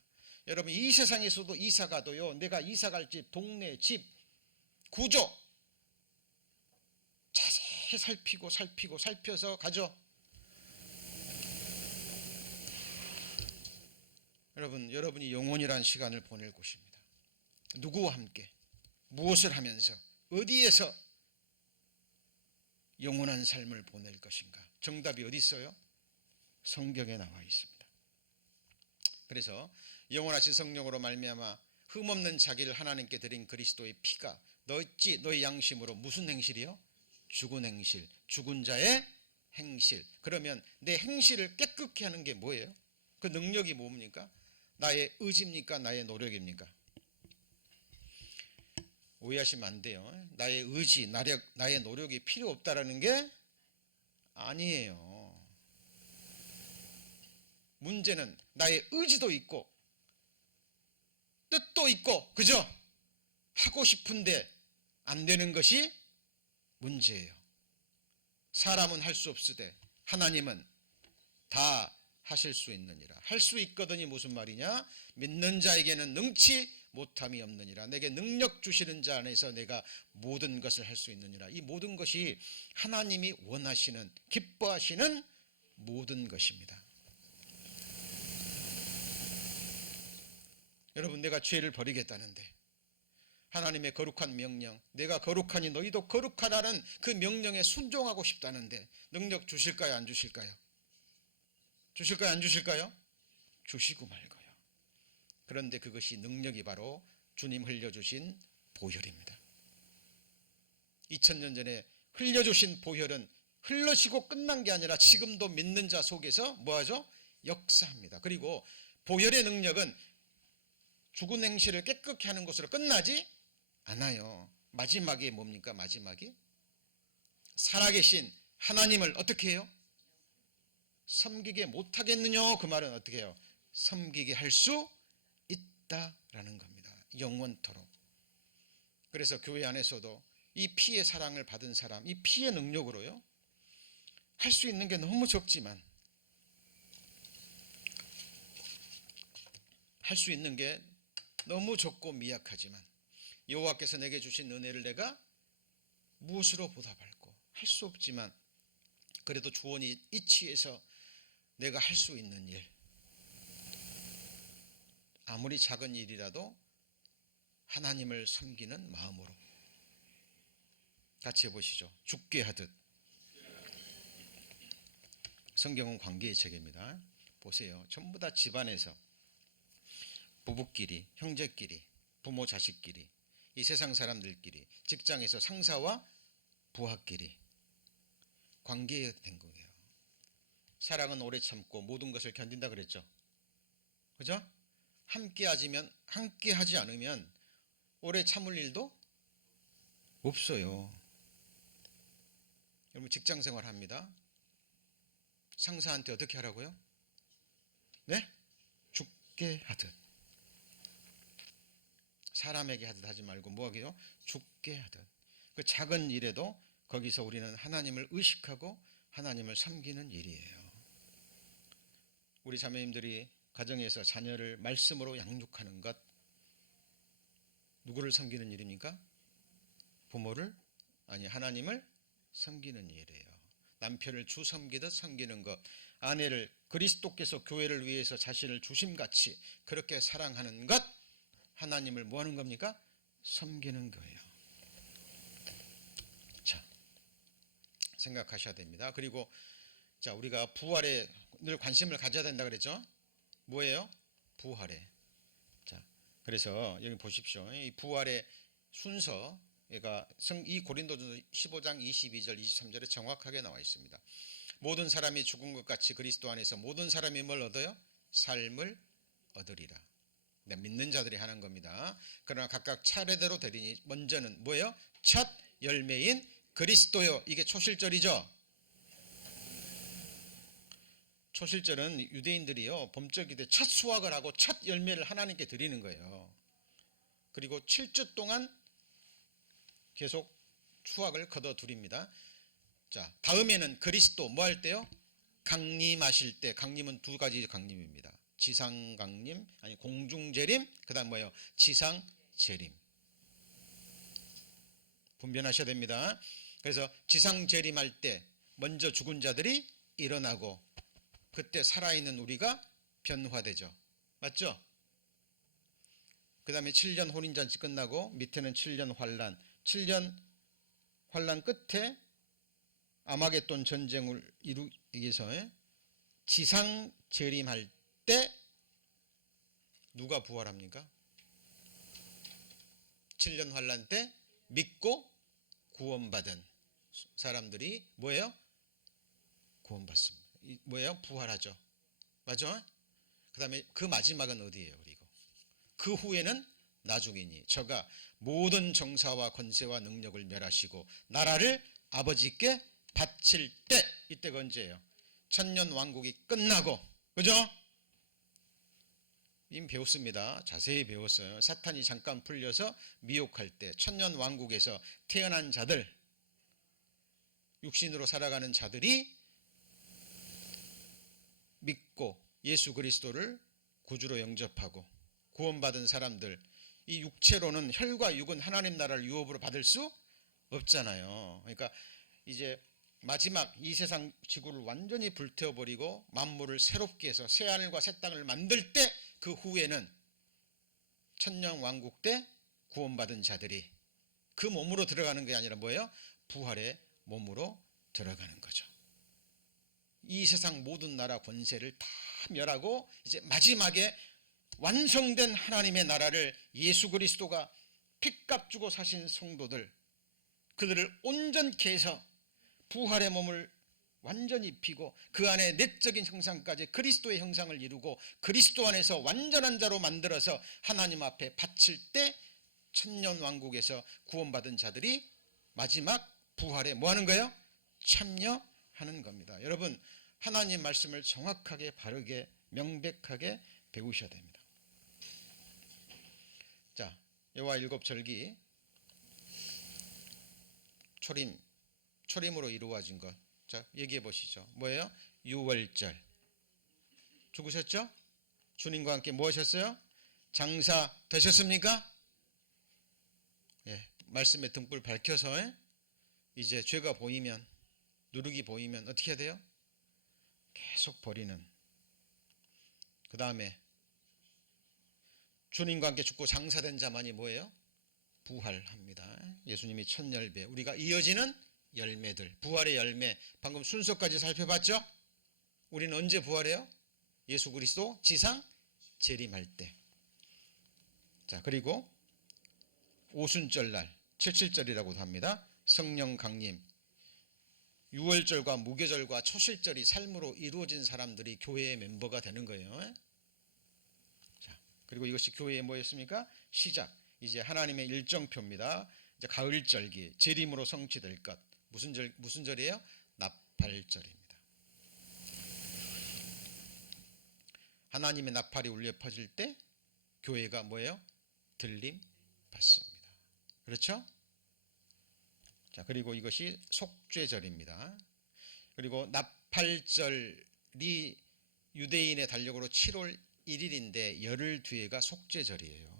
여러분 이 세상에서도 이사 가도요, 내가 이사 갈 집, 동네, 집, 구조 자세히 살펴서 가죠. 여러분이 영혼이란 시간을 보낼 곳입니다. 누구와 함께, 무엇을 하면서, 어디에서 영원한 삶을 보낼 것인가? 정답이 어디 있어요? 성경에 나와 있습니다. 그래서 영원하신 성령으로 말미암아 흠없는 자기를 하나님께 드린 그리스도의 피가 너의 양심으로 무슨 행실이요? 죽은 행실, 죽은 자의 행실. 그러면 내 행실을 깨끗게 하는 게 뭐예요? 그 능력이 뭡니까? 나의 의지입니까? 나의 노력입니까? 오해하시면 안 돼요. 나의 의지, 나의 노력이 필요 없다라는 게 아니에요. 문제는 나의 의지도 있고 뜻도 있고, 그죠? 하고 싶은데 안 되는 것이 문제예요. 사람은 할 수 없으되 하나님은 다 하실 수 있느니라. 할 수 있거든이 무슨 말이냐? 믿는 자에게는 능치 못함이 없느니라. 내게 능력 주시는 자 안에서 내가 모든 것을 할 수 있느니라. 이 모든 것이 하나님이 원하시는, 기뻐하시는 모든 것입니다. 여러분, 내가 죄를 버리겠다는데 하나님의 거룩한 명령, 내가 거룩하니 너희도 거룩하라는 그 명령에 순종하고 싶다는데 능력 주실까요, 안 주실까요? 주실까요, 안 주실까요? 주시고 말고요. 그런데 그것이 능력이 바로 주님 흘려주신 보혈입니다. 2000년 전에 흘려주신 보혈은 흘러지고 끝난 게 아니라 지금도 믿는 자 속에서 뭐하죠? 역사합니다. 그리고 보혈의 능력은 죽은 행실을 깨끗게 하는 것으로 끝나지 않아요. 마지막에 뭡니까? 마지막에 살아계신 하나님을 어떻게 해요? 섬기게 못하겠느냐? 그 말은 어떻게 해요? 섬기게 할 수 있다라는 겁니다. 영원토록. 그래서 교회 안에서도 이 피의 사랑을 받은 사람, 이 피의 능력으로요, 할 수 있는 게 너무 적지만, 할 수 있는 게 너무 적고 미약하지만 여호와께서 내게 주신 은혜를 내가 무엇으로 보답할꼬? 할 수 없지만 그래도 주원이 이치에서 내가 할 수 있는 일, 아무리 작은 일이라도 하나님을 섬기는 마음으로 같이 해보시죠. 죽게 하듯. 성경은 관계의 책입니다. 보세요. 전부 다 집안에서 부부끼리, 형제끼리, 부모 자식끼리, 이 세상 사람들끼리, 직장에서 상사와 부하끼리 관계가 된 거예요. 사랑은 오래 참고 모든 것을 견딘다 그랬죠. 그죠? 함께 하지 않으면 오래 참을 일도 없어요. 여러분 직장 생활 합니다. 상사한테 어떻게 하라고요? 네? 죽게 하듯. 사람에게 하듯 하지 말고 뭐 하게요? 죽게 하듯. 그 작은 일에도 거기서 우리는 하나님을 의식하고 하나님을 섬기는 일이에요. 우리 자매님들이 가정에서 자녀를 말씀으로 양육하는 것, 누구를 섬기는 일입니까? 부모를? 아니, 하나님을 섬기는 일이에요. 남편을 주 섬기듯 섬기는 것, 아내를 그리스도께서 교회를 위해서 자신을 주심같이 그렇게 사랑하는 것, 하나님을 뭐 하는 겁니까? 섬기는 거예요. 자, 생각하셔야 됩니다. 그리고 자, 우리가 부활에 늘 관심을 가져야 된다 그랬죠? 뭐예요? 부활에. 자, 그래서 여기 보십시오. 이 부활의 순서가 이 고린도전서 15장 22절 23절에 정확하게 나와 있습니다. 모든 사람이 죽은 것 같이 그리스도 안에서 모든 사람이 뭘 얻어요? 삶을 얻으리라. 믿는 자들이 하는 겁니다. 그러나 각각 차례대로 되리니 먼저는 뭐예요? 첫 열매인 그리스도요. 이게 초실절이죠. 초실절은 유대인들이요 범적이 때 첫 수확을 하고 첫 열매를 하나님께 드리는 거예요. 그리고 7주 동안 계속 수확을 거둬들입니다. 자, 다음에는 그리스도 뭐 할 때요? 강림하실 때. 강림은 두 가지 강림입니다. 지상 강림, 아니 공중 재림, 그다음 뭐예요? 지상 재림. 분별하셔야 됩니다. 그래서 지상 재림할 때 먼저 죽은 자들이 일어나고 그때 살아있는 우리가 변화되죠. 맞죠? 그 다음에 7년 혼인잔치 끝나고 밑에는 7년 환란. 7년 환란 끝에 아마겟돈 전쟁을 이루기 위해서 지상 재림할 때 누가 부활합니까? 7년 환란 때 믿고 구원받은 사람들이 뭐예요? 구원받습니다. 뭐예요? 부활하죠. 맞죠? 그 다음에 그 마지막은 어디예요? 그리고 그 후에는 나중이니 저가 모든 정사와 권세와 능력을 멸하시고 나라를 아버지께 바칠 때, 이때가 언제예요? 천년 왕국이 끝나고, 그죠? 이미 배웠습니다. 자세히 배웠어요. 사탄이 잠깐 풀려서 미혹할 때 천년 왕국에서 태어난 자들, 육신으로 살아가는 자들이 믿고 예수 그리스도를 구주로 영접하고 구원받은 사람들, 이 육체로는 혈과 육은 하나님 나라를 유업으로 받을 수 없잖아요. 그러니까 이제 마지막 이 세상 지구를 완전히 불태워버리고 만물을 새롭게 해서 새하늘과 새 땅을 만들 때 그 후에는 천년 왕국 때 구원받은 자들이 그 몸으로 들어가는 게 아니라 뭐예요? 부활의 몸으로 들어가는 거죠. 이 세상 모든 나라 권세를 다 멸하고 이제 마지막에 완성된 하나님의 나라를 예수 그리스도가 핏값 주고 사신 성도들, 그들을 온전케 해서 부활의 몸을 완전히 입히고 그 안에 내적인 형상까지 그리스도의 형상을 이루고 그리스도 안에서 완전한 자로 만들어서 하나님 앞에 바칠 때 천년 왕국에서 구원받은 자들이 마지막 부활에 뭐 하는 거예요? 참여하는 겁니다. 여러분, 하나님 말씀을 정확하게 바르게 명백하게 배우셔야 됩니다. 자, 여호와 일곱 절기 초림으로 이루어진 것. 자, 얘기해 보시죠. 뭐예요? 유월절. 죽으셨죠? 주님과 함께 뭐 하셨어요? 장사 되셨습니까? 예, 말씀의 등불 밝혀서 이제 죄가 보이면, 누룩이 보이면 어떻게 해야 돼요? 계속 버리는. 그 다음에 주님과 함께 죽고 장사된 자만이 뭐예요? 부활합니다. 예수님이 첫 열매, 우리가 이어지는 열매들, 부활의 열매. 방금 순서까지 살펴봤죠? 우리는 언제 부활해요? 예수 그리스도 지상 재림할 때. 자, 그리고 오순절날 77절이라고도 합니다. 성령 강림, 유월절과 무교절과 초실절이 삶으로 이루어진 사람들이 교회의 mem버가 되는 거예요. 자, 그리고 이것이 교회의 뭐였습니까? 시작. 이제 하나님의 일정표입니다. 이제 가을절기, 재림으로 성취될 것. 무슨 절이에요? 나팔절입니다. 하나님의 나팔이 울려 퍼질 때 교회가 뭐예요? 들림 받습니다. 그렇죠? 자, 그리고 이것이 속죄절입니다. 그리고 나팔절이 유대인의 달력으로 7월 1일인데 열흘 뒤에가 속죄절이에요.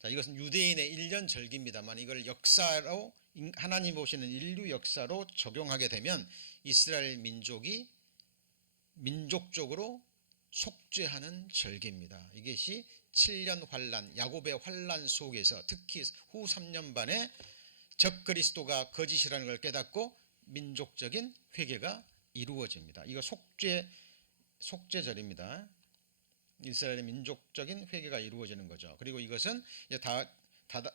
자, 이것은 유대인의 1년 절기입니다만 이걸 역사로, 하나님 보시는 인류 역사로 적용하게 되면 이스라엘 민족이 민족적으로 속죄하는 절기입니다. 이것이 7년 환란, 야곱의 환란 속에서 특히 후 3년 반에 적그리스도가 거짓이라는 걸 깨닫고 민족적인 회개가 이루어집니다. 이거 속죄절입니다. 이스라엘의 민족적인 회개가 이루어지는 거죠. 그리고 이것은 이제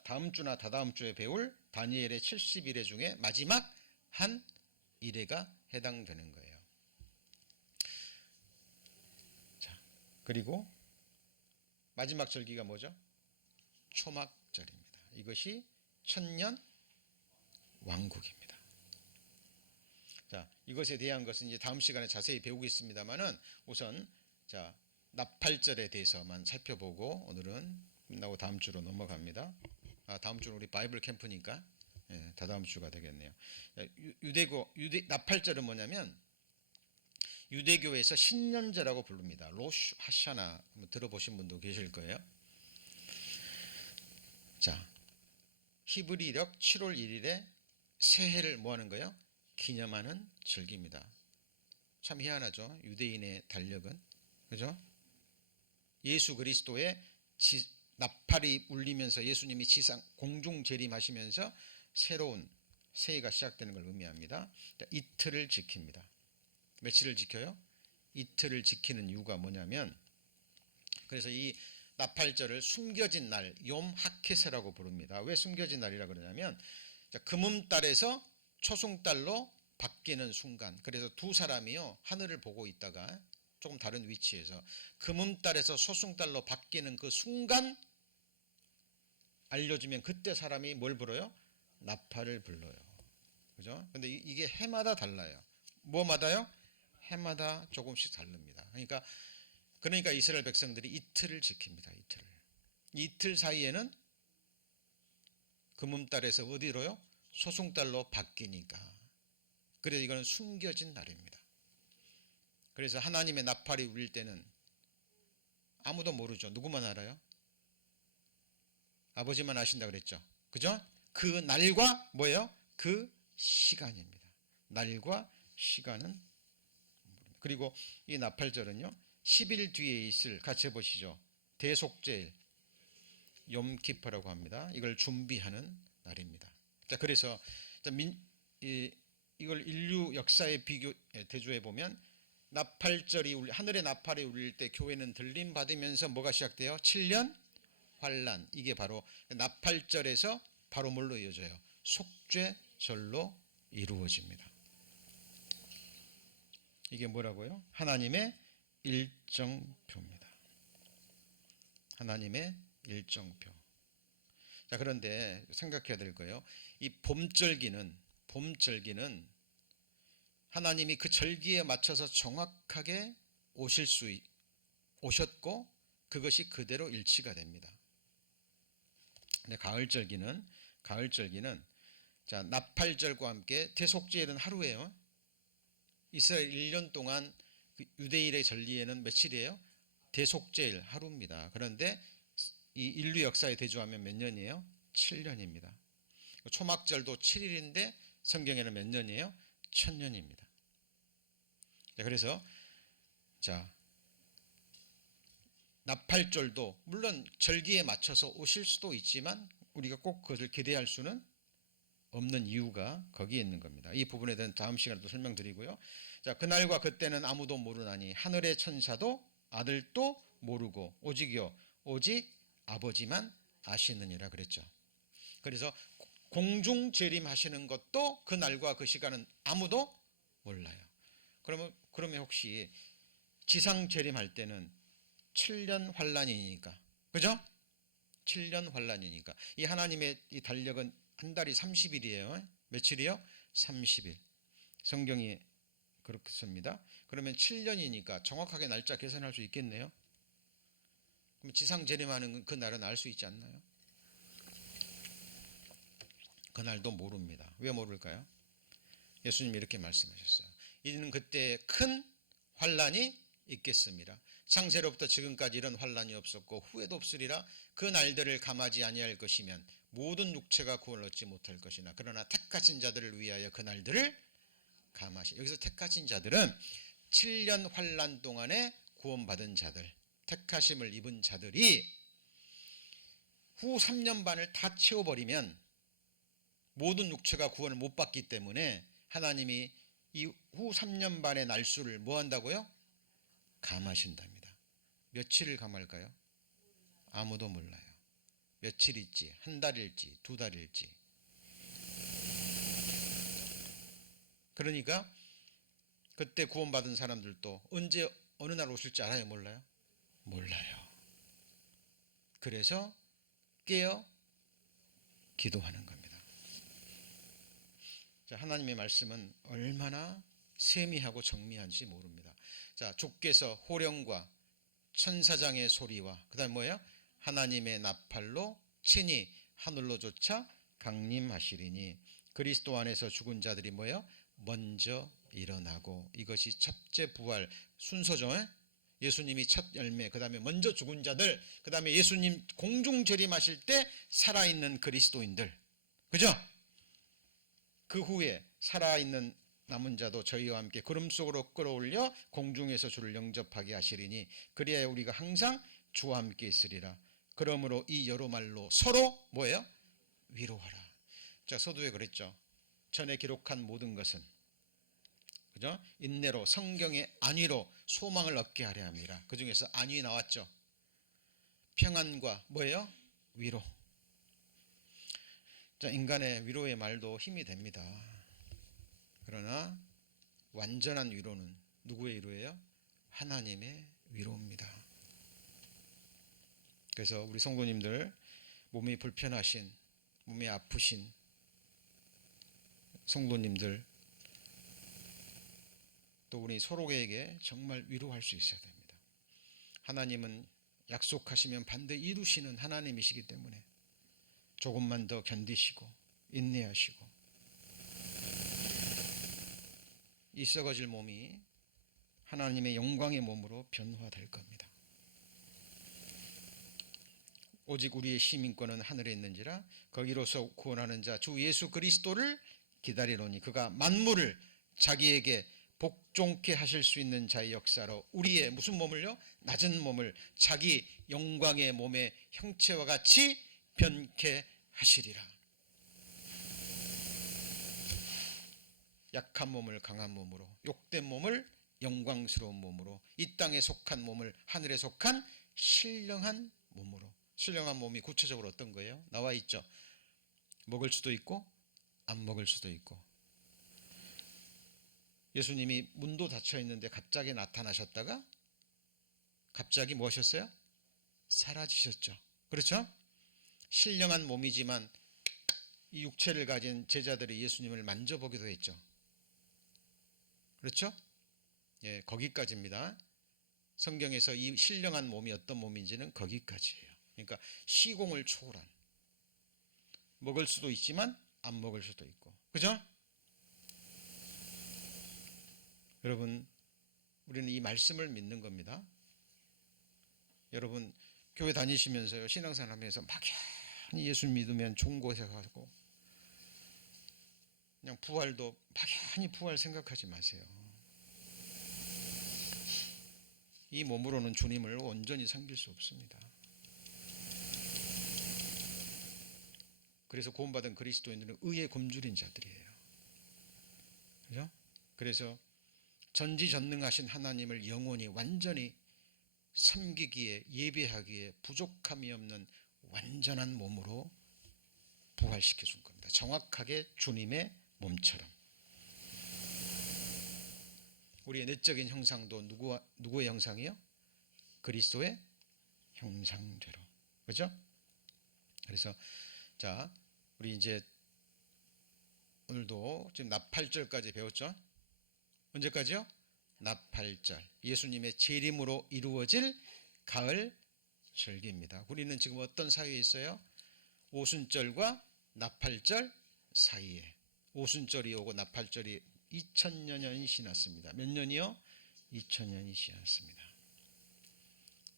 다음 주나 다다음 주에 배울 다니엘의 70일회 중에 마지막 한 일회가 해당되는 거예요. 그리고 마지막 절기가 뭐죠? 초막절입니다. 이것이 천년 왕국입니다. 자, 이것에 대한 것은 이제 다음 시간에 자세히 배우겠습니다만은 우선 자, 나팔절에 대해서만 살펴보고 오늘은 끝나고 다음 주로 넘어갑니다. 다음 주는 우리 바이블 캠프니까 다다음 주가 되겠네요. 나팔절은 뭐냐면 유대교에서 신년제라고 부릅니다. 로슈 하샤나 들어보신 분도 계실 거예요. 자, 히브리력 7월 1일에 새해를 뭐 하는 거예요? 기념하는 절기입니다. 참 희한하죠. 유대인의 달력은. 그죠? 예수 그리스도의 나팔이 울리면서 예수님이 지상 공중 재림하시면서 새로운 새해가 시작되는 걸 의미합니다. 이틀을 지킵니다. 며칠을 지켜요? 이틀을 지키는 이유가 뭐냐면, 그래서 이 나팔절을 숨겨진 날, 욤 하케세라고 부릅니다. 왜 숨겨진 날이라 그러냐면 금음달에서 초승달로 바뀌는 순간, 그래서 두 사람이요 하늘을 보고 있다가 조금 다른 위치에서 금음달에서 소승달로 바뀌는 그 순간 알려주면 그때 사람이 뭘 불어요? 나팔을 불러요. 그죠? 근데 이게 해마다 달라요. 뭐마다요? 해마다 조금씩 다릅니다. 그러니까 이스라엘 백성들이 이틀을 지킵니다. 이틀 사이에는 금음달에서 어디로요? 소승달로 바뀌니까. 그래서 이거는 숨겨진 날입니다. 그래서 하나님의 나팔이 울릴 때는 아무도 모르죠. 누구만 알아요? 아버지만 아신다 그랬죠. 그죠? 그 날과 뭐예요? 그 시간입니다. 날과 시간은. 그리고 이 나팔절은요 10일 뒤에 있을, 같이 해보시죠. 대속제일 욤키프라고 합니다. 이걸 준비하는 날입니다. 자, 그래서 이걸 인류 역사에 대조해 보면 나팔절이 하늘의 나팔이 울릴 때 교회는 들림 받으면서 뭐가 시작돼요? 7년 환란. 이게 바로 나팔절에서 바로 뭘로 이어져요? 속죄절로 이루어집니다. 이게 뭐라고요? 하나님의 일정표입니다. 하나님의 일정표. 자, 그런데 생각해야 될 거예요. 이 봄절기는 하나님이 그 절기에 맞춰서 정확하게 오셨고 그것이 그대로 일치가 됩니다. 근데 가을절기는 자, 나팔절과 함께 대속죄일은 하루예요. 이스라엘 1년 동안 유대인의 절기에는 며칠이에요? 대속죄일 하루입니다. 그런데 이 인류 역사에 대조하면 몇 년이에요? 7년입니다. 초막절도 7일인데 성경에는 몇 년이에요? 1000년입니다. 그래서 자, 나팔절도 물론 절기에 맞춰서 오실 수도 있지만 우리가 꼭 그것을 기대할 수는 없는 이유가 거기에 있는 겁니다. 이 부분에 대한 다음 시간에 또 설명드리고요. 자, 그날과 그때는 아무도 모르나니 하늘의 천사도 아들도 모르고 오직 아버지만 아시느니라 그랬죠. 그래서 공중 재림하시는 것도 그날과 그 시간은 아무도 몰라요. 그러면 혹시 지상 재림할 때는 7년 환란이니까, 그죠? 7년 환란이니까 이 하나님의 이 달력은 한 달이 30일이에요. 며칠이요? 30일. 성경이 그렇습니다. 그러면 7년이니까 정확하게 날짜 계산할 수 있겠네요. 그럼 지상 재림하는 그 날은 알 수 있지 않나요? 그날도 모릅니다. 왜 모를까요? 예수님이 이렇게 말씀하셨어요. 이는 그때 큰 환란이 있겠습니다. 창세로부터 지금까지 이런 환란이 없었고 후에도 없으리라. 그 날들을 감하지 아니할 것이면 모든 육체가 구원을 얻지 못할 것이나 그러나 택하신 자들을 위하여 그 날들을 감하시. 여기서 택하신 자들은 7년 환란 동안에 구원받은 자들, 택하심을 입은 자들이 후 3년 반을 다 채워버리면 모든 육체가 구원을 못 받기 때문에 하나님이 이 후 3년 반의 날수를 뭐 한다고요? 감하신답니다. 며칠을 감할까요? 아무도 몰라요. 며칠일지, 한 달일지, 두 달일지. 그러니까 그때 구원받은 사람들도 언제 어느 날 오실지 알아요? 몰라요? 몰라요. 그래서 깨어 기도하는 겁니다. 자, 하나님의 말씀은 얼마나 세미하고 정밀한지 모릅니다. 자, 주께서 호령과 천사장의 소리와 그다음 뭐예요? 하나님의 나팔로 친히 하늘로 쫓아 강림하시리니 그리스도 안에서 죽은 자들이 뭐예요? 먼저 일어나고, 이것이 첫째 부활 순서죠. 예수님이 첫 열매, 그 다음에 먼저 죽은 자들, 그 다음에 예수님 공중 재림하실 때 살아있는 그리스도인들, 그죠? 그 후에 살아있는 남은 자도 저희와 함께 구름 속으로 끌어올려 공중에서 주를 영접하게 하시리니 그리하여 우리가 항상 주와 함께 있으리라. 그러므로 이 여러 말로 서로 뭐예요? 위로하라. 자, 서두에 그랬죠. 전에 기록한 모든 것은, 그죠? 인내로, 성경의 안위로 소망을 얻게 하려 함이라. 그 중에서 안위 나왔죠. 평안과 뭐예요? 위로. 자, 인간의 위로의 말도 힘이 됩니다. 그러나 완전한 위로는 누구의 위로예요? 하나님의 위로입니다. 그래서 우리 성도님들, 몸이 불편하신, 몸이 아프신 성도님들, 또 우리 서로에게 정말 위로할 수 있어야 됩니다. 하나님은 약속하시면 반드시 이루시는 하나님이시기 때문에 조금만 더 견디시고 인내하시고, 이 썩어질 몸이 하나님의 영광의 몸으로 변화될 겁니다. 오직 우리의 시민권은 하늘에 있는지라 거기로서 구원하는 자 주 예수 그리스도를 기다리노니 그가 만물을 자기에게 복종케 하실 수 있는 자의 역사로 우리의 무슨 몸을요? 낮은 몸을 자기 영광의 몸의 형체와 같이 변케 하시리라. 약한 몸을 강한 몸으로, 욕된 몸을 영광스러운 몸으로, 이 땅에 속한 몸을 하늘에 속한 신령한 몸으로. 신령한 몸이 구체적으로 어떤 거예요? 나와 있죠. 먹을 수도 있고 안 먹을 수도 있고. 예수님이 문도 닫혀 있는데 갑자기 나타나셨다가 갑자기 뭐 하셨어요? 사라지셨죠. 그렇죠? 신령한 몸이지만 이 육체를 가진 제자들이 예수님을 만져보기도 했죠. 그렇죠? 예, 거기까지입니다. 성경에서 이 신령한 몸이 어떤 몸인지는 거기까지예요. 그러니까 시공을 초월한, 먹을 수도 있지만 안 먹을 수도 있고, 그죠? 여러분, 우리는 이 말씀을 믿는 겁니다. 여러분, 교회 다니시면서요, 신앙생활 하면서 막연히 예수 믿으면 좋은 곳에 가고, 그냥 부활도 막연히 부활 생각하지 마세요. 이 몸으로는 주님을 온전히 섬길 수 없습니다. 그래서 구원받은 그리스도인들은 의의 굶주린 자들이에요. 그죠? 그래서 전지전능하신 하나님을 영원히 완전히 섬기기에, 예배하기에 부족함이 없는 완전한 몸으로 부활시켜 준 겁니다. 정확하게 주님의 몸처럼. 우리의 내적인 형상도 누구의 형상이요? 그리스도의 형상대로. 그죠? 그래서 자, 우리 이제 오늘도 지금 나팔절까지 배웠죠? 언제까지요? 나팔절. 예수님의 재림으로 이루어질 가을 절기입니다. 우리는 지금 어떤 사이에 있어요? 오순절과 나팔절 사이에. 오순절이 오고 나팔절이 2000년이 지났습니다. 몇 년이요? 2000년이 지났습니다.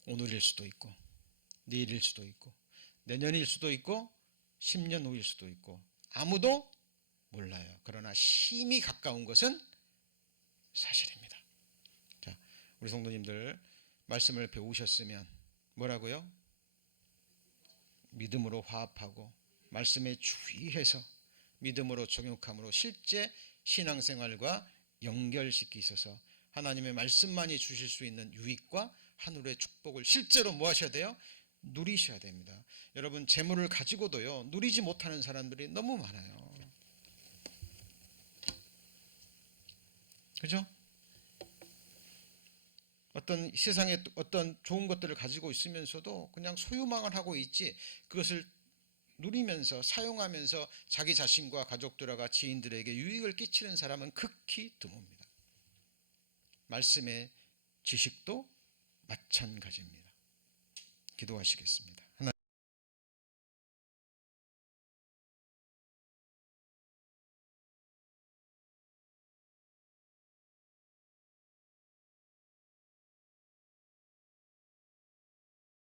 오늘일 수도 있고 내일일 수도 있고 내년일 수도 있고 10년 후일 수도 있고 아무도 몰라요. 그러나 심히 가까운 것은 사실입니다. 자, 우리 성도님들 말씀을 배우셨으면 뭐라고요? 믿음으로 화합하고 말씀에 주의해서 믿음으로 적용함으로 실제 신앙생활과 연결시키셔서 하나님의 말씀만이 주실 수 있는 유익과 하늘의 축복을 실제로 뭐 하셔야 돼요? 누리셔야 됩니다. 여러분, 재물을 가지고도요 누리지 못하는 사람들이 너무 많아요. 그죠? 어떤 세상에 어떤 좋은 것들을 가지고 있으면서도 그냥 소유망을 하고 있지 그것을 누리면서 사용하면서 자기 자신과 가족들과 지인들에게 유익을 끼치는 사람은 극히 드뭅니다. 말씀의 지식도 마찬가지입니다. 기도하시겠습니다.